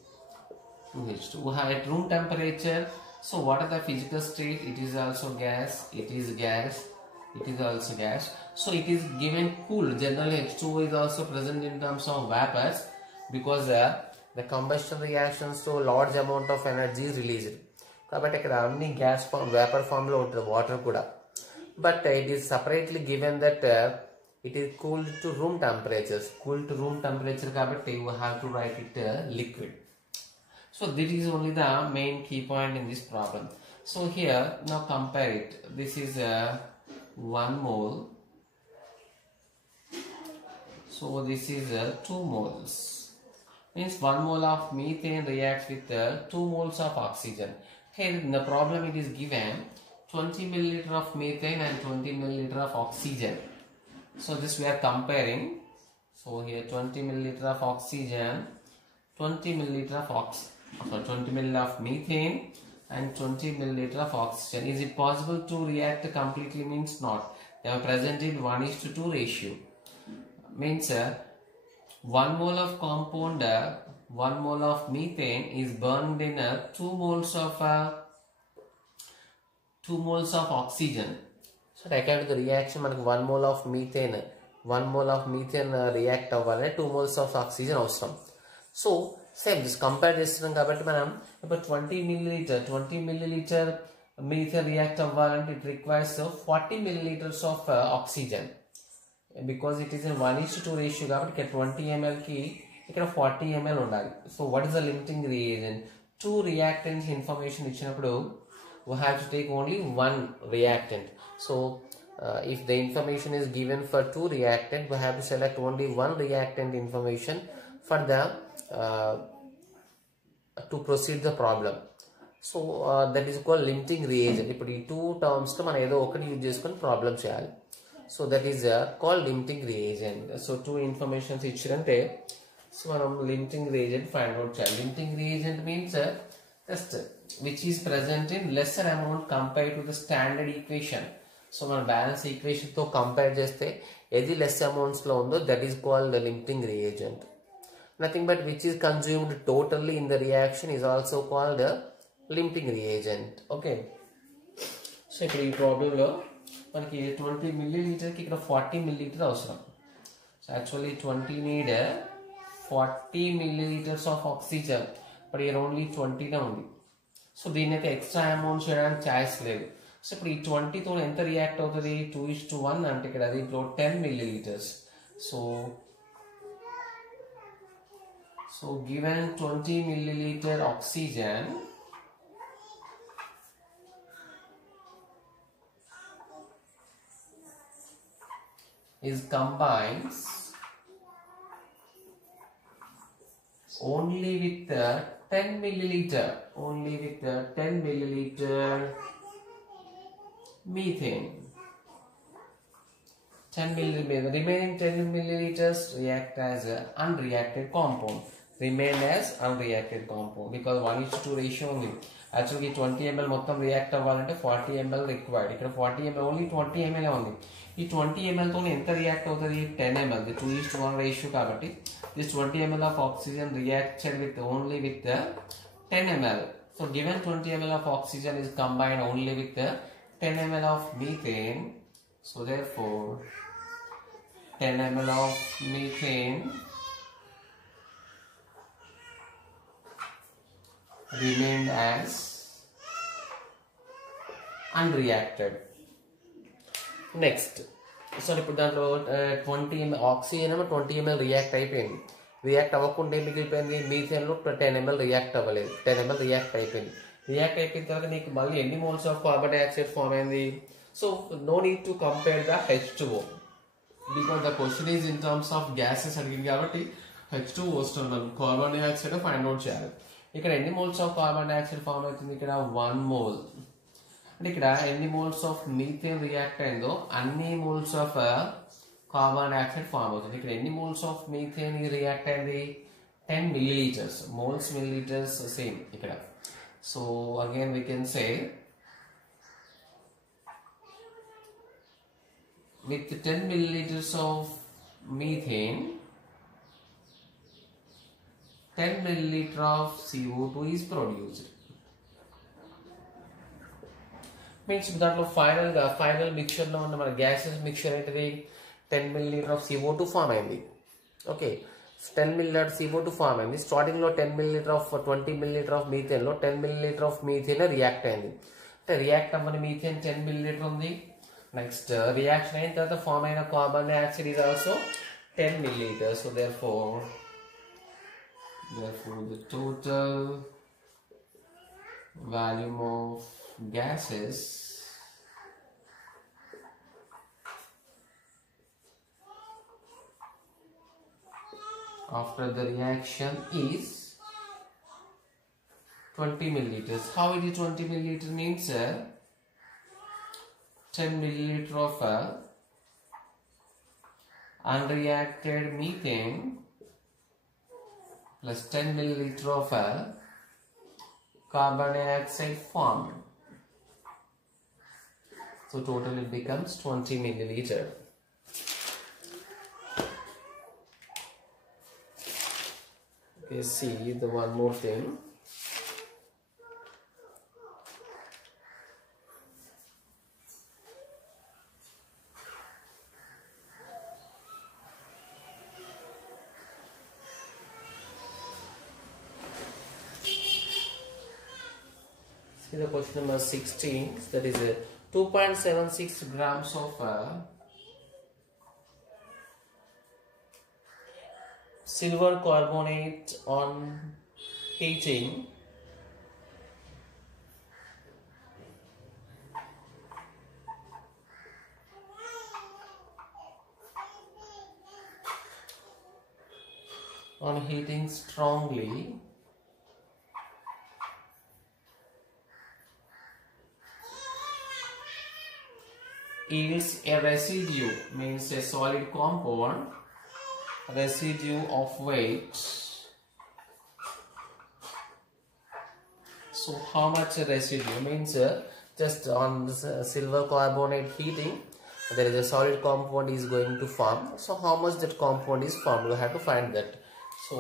2H2 at room temperature. So what are the physical state? It is also gas, it is also gas. So it is given cool. Generally H2O is also present in terms of vapors because The combustion reactions to large amount of energy is released. కాబట్టి ఇక్కడ అన్ని gas form vapour ఫామ్లో ఉంటుంది water కూడా. But it is separately given that it is cooled to room temperatures. Cooled to room temperature kabatti you have to write it liquid. So this is only the main key point in this problem. So here now compare it. This is 1 mole. So this is 2 moles. Means 1 mole of methane reacts with 2 moles of oxygen. Here in the problem it is given 20 milliliter of methane and 20 milliliter of oxygen. So this we are comparing. So here 20 milliliter of oxygen, 20 milliliter of 20 milliliter of methane and 20 milliliter of oxygen. Is it possible to react completely? Means not. They are present in 1:2 ratio. Means 1 mole of compound, 1 mole of methane is burned in 2 moles of oxygen. So according to the reaction, 1 mole of methane react avvalane 2 moles of oxygen avasram. So same this compare chestunnam kabatti manam ipo 20 milliliter methane react avvalante it requires 40 milliliters of oxygen, because it is in 1:2 ratio kabatti 20 ml ki ikkada 40 ml undali. So what is the limiting reagent? Two reactants information ichinappudu we have to take only one reactant. So if the information is given for 2 reactant, we have to select only one reactant information for the to proceed the problem. So that is called limiting reagent. ఇప్పుడు ఈ 2 terms తో మనం ఏదో ఒకటి use చేసుకొని problem చేయాలి. So that is called limiting reagent. So 2 informations ఇచ్చిరంటే so మనం limiting reagent find out చేయాలి. Limiting reagent means test which is present in lesser amount compared to the standard equation. So మన balance equation తో compare చేస్తే ఏది less amounts లో ఉందో that is called limiting reagent. Nothing but which is consumed totally in the reaction is also called limiting reagent. Okay, so ఇప్పుడు ఈ ప్రాబ్లంలో మనకి 20 milliliter కి ఇక్కడ 40 milliliter అవసరం. So actually 20 need 40 milliliters of oxygen, but ఇక్కడ ఓన్లీ 20 ఉంది. So దీన్ని అయితే ఎక్స్ట్రా అమౌంట్ చేయడానికి ఛాయిస్ లేదు. సో ఇప్పుడు ఈ 20 తో ఎంత రియాక్ట్ అవుతుంది? 2:1 అంటే ఇక్కడ దీంట్లో 10 milliliters. So given 20 milliliter oxygen is combines only with 10 milliliter methane. 10 milliliter, remaining 10 milliliters react as unreacted compound. Because 1:2 ratio ఉంది. Actually 20 ml మొత్తం రియాక్ట్ అవ్వాలంటే 40 ml రిక్వైర్డ్. ఇక్కడ 40 ml ఓన్లీ 20 ml ఉంది. ఈ 20 ml తో ఎంత రియాక్ట్ అవుతుంది? 10 ml. 2:1 రేషియో కాబట్టి this 20 ml of oxygen reacted with only with 10 ml. So given 20 ml of oxygen is combined only with 10 ml of methane. So therefore 10 ml of methane remained as unreacted. Next, so ఇప్పుడు దాంట్లో 20 ml oxygen 20 ml react అయిపోయింది. React అవ్వకుండా ఏం మిగిలిపోయింది? Methane లో 10 ml react అవ్వలేదు. 10 ml react అయిపోయింది. React అయిపోయిన తర్వాత నీకు మళ్ళీ ఎన్ని moles of carbon dioxide form అయింది? So no need to compare the H2O because the question is in terms of gases అడిగింది కాబట్టి H2O వస్తున్నాను కార్బన్ డైఆక్సైడ్ ఫైండ్ అవుట్ చేయాలి. ఇక్కడ ఎన్ని moles of carbon dioxide form అవుతుంది? ఇక్కడ 1 mole. అంటే ఇక్కడ ఎన్ని మోల్స్ ఆఫ్ మీథేన్ రియాక్ట్ అయిందో అన్ని moles of carbon dioxide form అవుతుంది. ఇక్కడ ఎన్ని మోల్స్ ఆఫ్ మీథేన్ రియాక్ట్ అయింది? 10 milliliters. మోల్స్ మిల్లీలీటర్స్ సేమ్ ఇక్కడ. So again we can say with 10 milliliters of methane 10 milliliter of CO2 is produced. Means దాంట్లో final mixture లో ఉన్న మన గ్యాసెస్ మిక్చర్ ఏంటిది? 10 milliliter of CO2 ఫామ్ అయింది. Okay, 10 milliliter CO2 form అయింది. Starting లో 10 milliliter of 20 milliliter of methane లో 10 milliliter of methane react అయింది. అంటే రియాక్ట్ అవ్వని మీథేన్ 10 milliliter ఉంది. నెక్స్ట్ రియాక్షన్ అయిన తర్వాత ఫామ్ అయిన carbon dioxide is also 10 milliliter. So therefore the total volume of gases after the reaction is 20 milliliters. How it is 20 milliliter means 10 milliliter of unreacted methane plus 10 milliliter of carbon dioxide formed. So total it becomes 20 milliliter. Okay, see the one more thing. See the question number 16, that is 2.76 grams of silver carbonate on heating strongly yields a residue, means a solid compound, residue of weight. So how much residue means just on this silver carbonate heating there is a solid compound is going to form. So how much that compound is formed, you have to find that. So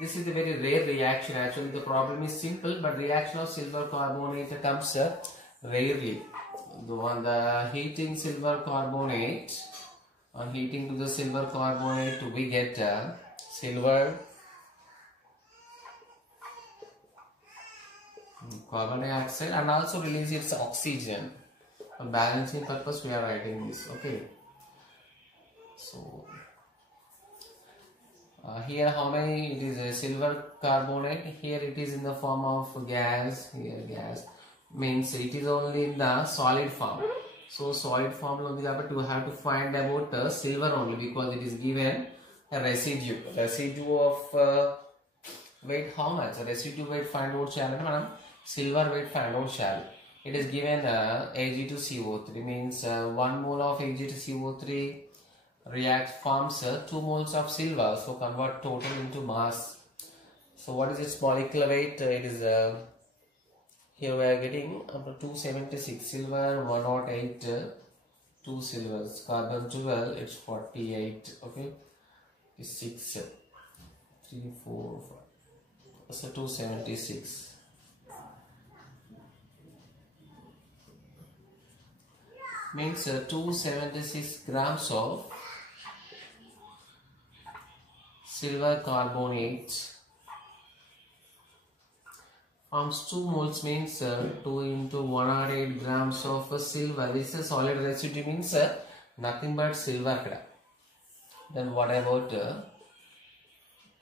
this is a very rare reaction. Actually the problem is simple, but reaction of silver carbonate comes rarely. The heating silver carbonate, on heating to the silver carbonate we get silver carbon dioxide and also release its oxygen. For balancing purpose we are writing this. Okay, so here how many, it is a silver carbonate, here it is in the form of gas, here gas means it is only in the solid form. So solid form lo undi kabatti we have to find about silver only, because it is given a residue of weight. How much residue weight find out cheyalante manam silver weight find out cheyali. It is given Ag2CO3 means 1 mole of Ag2CO3 react forms 2 moles of silver. So convert total into mass. So what is its molecular weight? It is here we are getting up to 276 silver, 108 2 silvers, carbon 12, it's 48. Okay, it's 6 3 4 5, so 276 means 276 grams of silver carbonate forms 2 moles, means 2 into 108 grams of silver. This is a solid residue, means nothing but silver. Then what about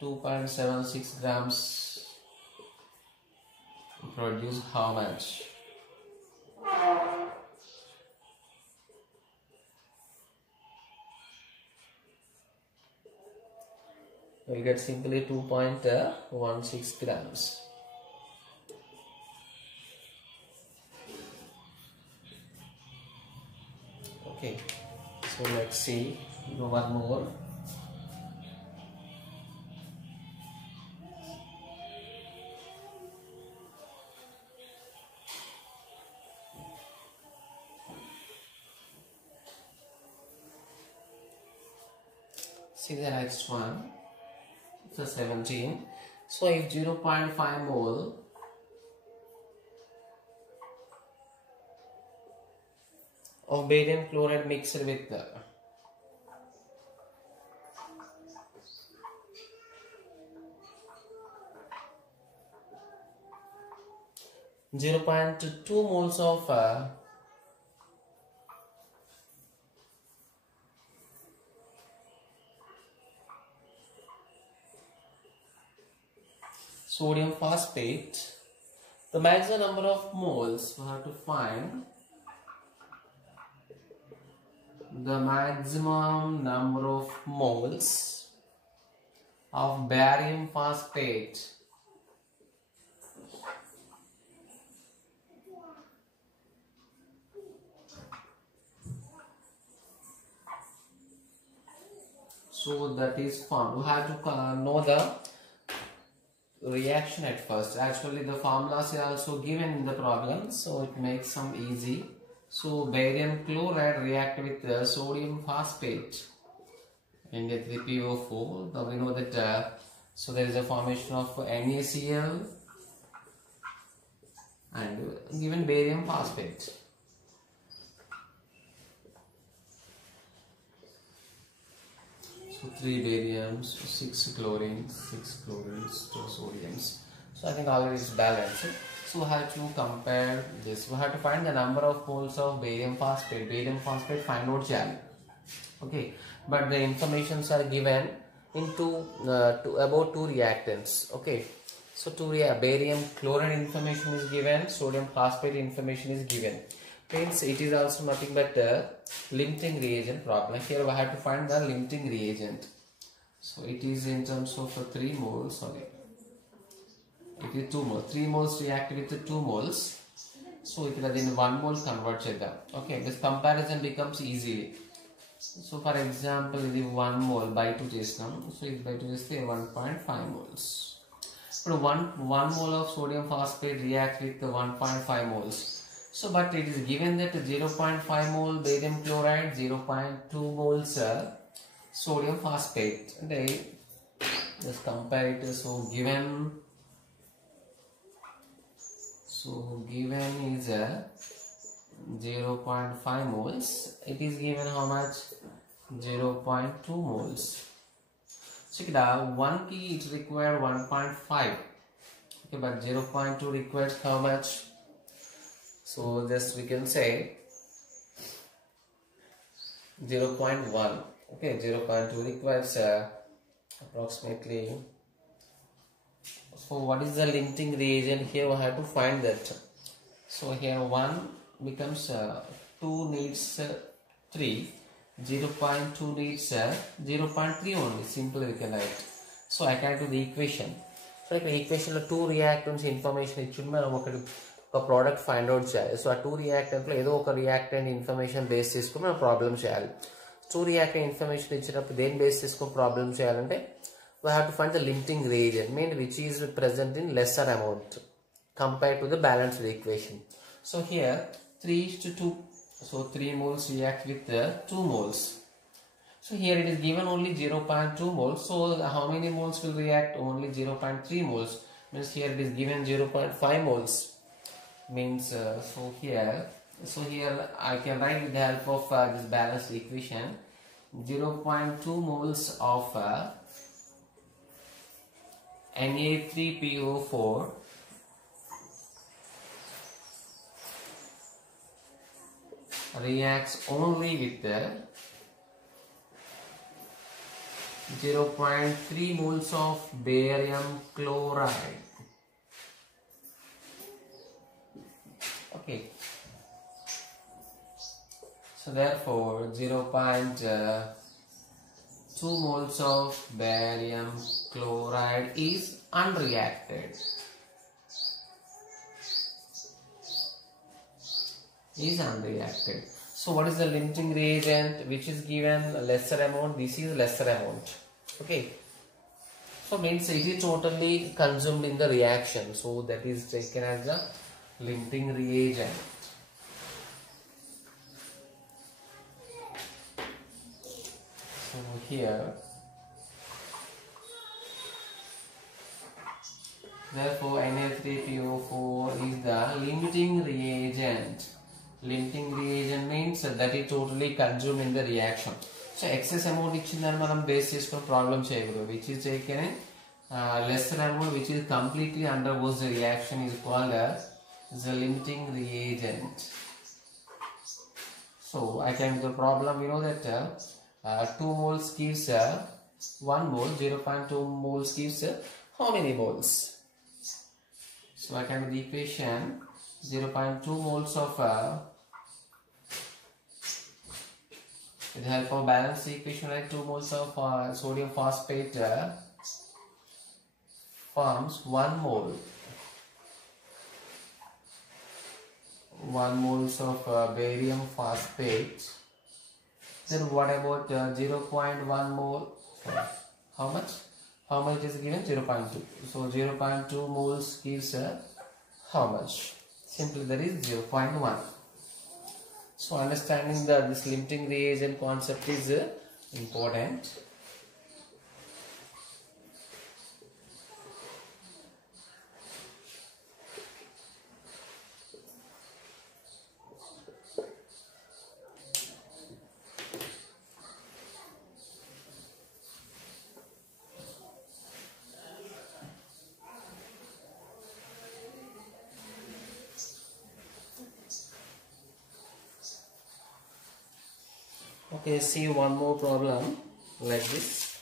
2.76 grams produce how much? We'll get simply 2.16 grams. Okay, so let's see one more. See the next one. So 17. So if 0.5 mole of barium chloride mixed with 0.2 moles of sodium phosphate. The maximum number of moles, we have to find the maximum number of moles of barium phosphate so that is formed. We have to know the reaction at first. Actually the formulas are also given in the problem, so it makes some easy. So barium chloride react with sodium phosphate and get 3PO4. Now we know that so there is a formation of NaCl and given barium phosphate. So 3 bariums, 6 chlorines, 2 sodiums. So I think already it's balanced. So we have to compare this. We have to find the number of moles of barium phosphate. Barium phosphate find out gel. Okay, but the informations are given into about 2 reactants. Okay, so barium chloride information is given, sodium phosphate information is given. Hence it is also nothing but the limiting reagent problem. Here we have to find the limiting reagent. So it is in terms of 3 moles. Sorry, it is 2 moles. 3 moles react with 2 moles. So it is in 1 mole convert chedam. Okay, this comparison becomes easily. So for example, this 1 mole by 2 chestam. So it by 2 is 1.5 moles. But 1 mole of sodium phosphate reacts with 1.5 moles. So but it is given that 0.5 mole barium chloride, 0.2 moles sodium phosphate. They just compare it. So given is 0.5 moles. It is given how much? 0.2 moles. So 1 key it required 1.5. Okay, but 0.2 requires how much? So just we can say 0.1. Okay, 0.2 requires approximately. So what is the limiting reagent? Here we have to find that. So here 1 becomes 2 needs 3, 0.2 needs 0.3 only. Simple we can write. So I can do the equation. So like the equation of 2 reactants information it should be a product find out cheyali. So a 2 reactant lo edo oka reactant information base cheskoni మనం problem cheyali. 2 reactant information ఇచ్చినప్పుడు దేని base చేసుకొని problem చేయాలంటే we have to find the limiting reagent, mean which is present in lesser amount compared to the balanced equation. So here 3:2. So 3 moles react with 2 moles. So here it is given only 0.2 moles. So how many moles will react? Only 0.3 moles. Means here it is given 0.5 moles. Means so here I can write with the help of this balanced equation 0.2 moles of Na3PO4 reacts only with the 0.3 moles of barium chloride. Okay, so therefore 0.2 moles of barium chloride is unreacted. So what is the limiting reagent which is given lesser amount? This is lesser amount. Okay, so means it is totally consumed in the reaction, so that is taken as the limiting reagent. So here therefore Na3PO4 is the limiting reagent. Limiting reagent means that is totally consumed in the reaction. So excess amount ichindani manam base cheskoni problem cheyagadu, which is taken lesser amount which is completely undergoes the reaction is called is a limiting reagent. So I can do the problem. You know that 2 moles gives 1 mole, 0.2 moles gives how many moles? So I can do the equation 0.2 moles of with the help of balance equation, like 2 moles of sodium phosphate forms 1 mole. 1 moles of barium phosphate. Then what about 0.1 mole? Sorry, how much? How much is given? 0.2. So 0.2 moles gives how much? Simply there is 0.1. So understanding this limiting reagent concept is important. Okay, see one more problem like this.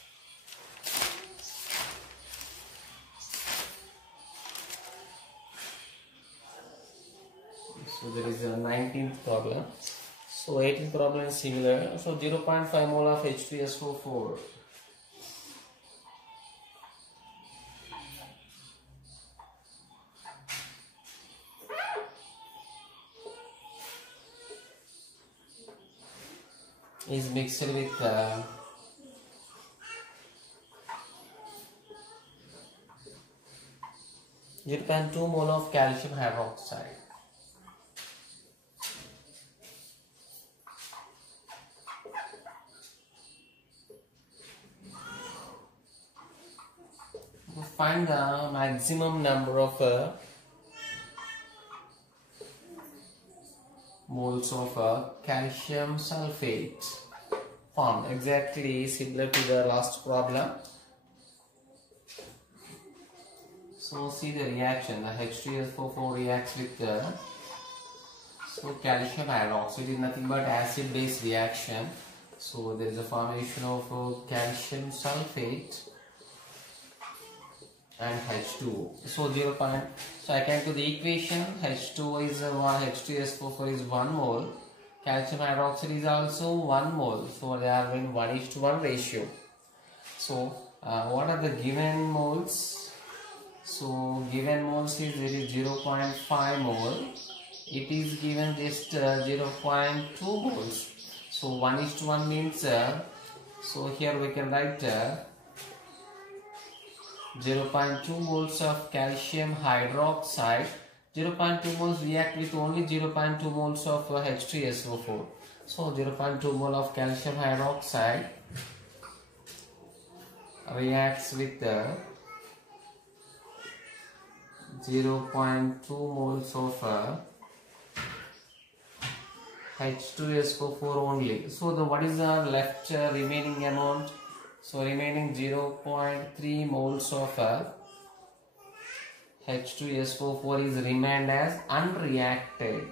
So there is a 19th problem. So 18th problem is similar. So 0.5 mole of H2SO4. Is mixed with 0.2 mole of calcium hydroxide. Find the maximum number of moles of calcium sulfate formed. Exactly similar to the last problem. So see the reaction. The H2SO4 reacts with the calcium hydroxide. It is nothing but acid base reaction. So there is a formation of calcium sulfate and H2O. So 0. So I can do the equation. H2O is 1, H2SO4 is 1 mole. Calcium hydroxide is also 1 mole. So they are in 1:1 ratio. So what are the given moles? So given moles is there is 0.5 mole. It is given just 0.2 moles. So 1:1 means so here we can write 0.2 moles of calcium hydroxide. 0.2 moles react with only 0.2 moles of H2SO4. So 0.2 mole of calcium hydroxide reacts with 0.2 moles of H2SO4 only. So what is the left remaining amount? So remaining 0.3 moles of H2SO4 is remained as unreacted.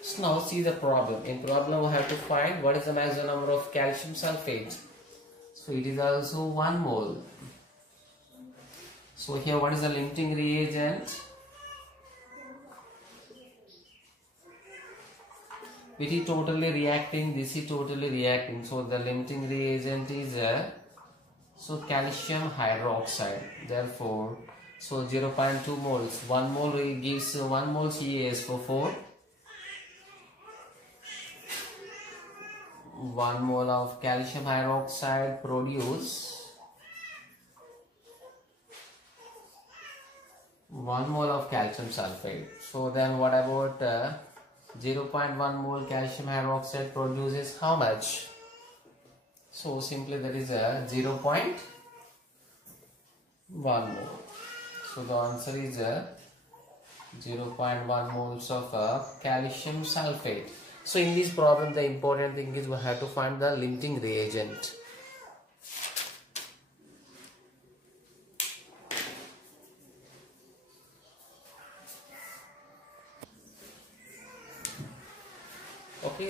So now see the problem. In problem we have to find what is the maximum number of calcium sulfate. So it is also 1 mole. So here what is the limiting reagent? It is totally reacting, this is totally reacting. So the limiting reagent is so calcium hydroxide. Therefore, so 0.2 moles. 1 mole gives 1 mole CaSO4. 1 mole of calcium hydroxide produce 1 mole of calcium sulfate. So then what about 0.1 mole calcium hydroxide produces how much? So simply that is a 0.1 mole. So the answer is 0.1 moles of calcium sulfate. So in this problem the important thing is we have to find the limiting reagent.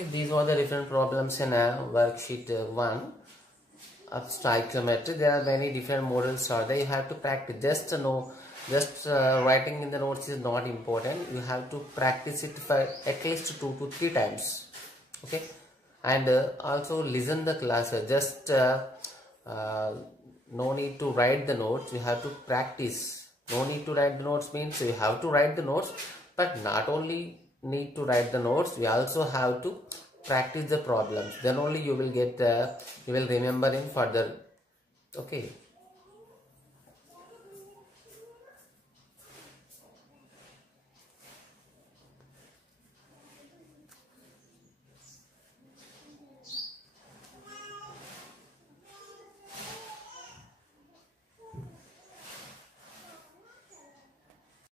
Okay, these are the different problems in worksheet 1 of stoichiometry. There are many different models are there. You have to practice. Just writing in the notes is not important. You have to practice it for at least 2 to 3 times. Okay, and also listen the class. No need to write the notes. You have to practice. No need to write the notes means you have to write the notes, but not only need to write the notes, we also have to practice the problems. Then only you will get you will remember in further. Okay.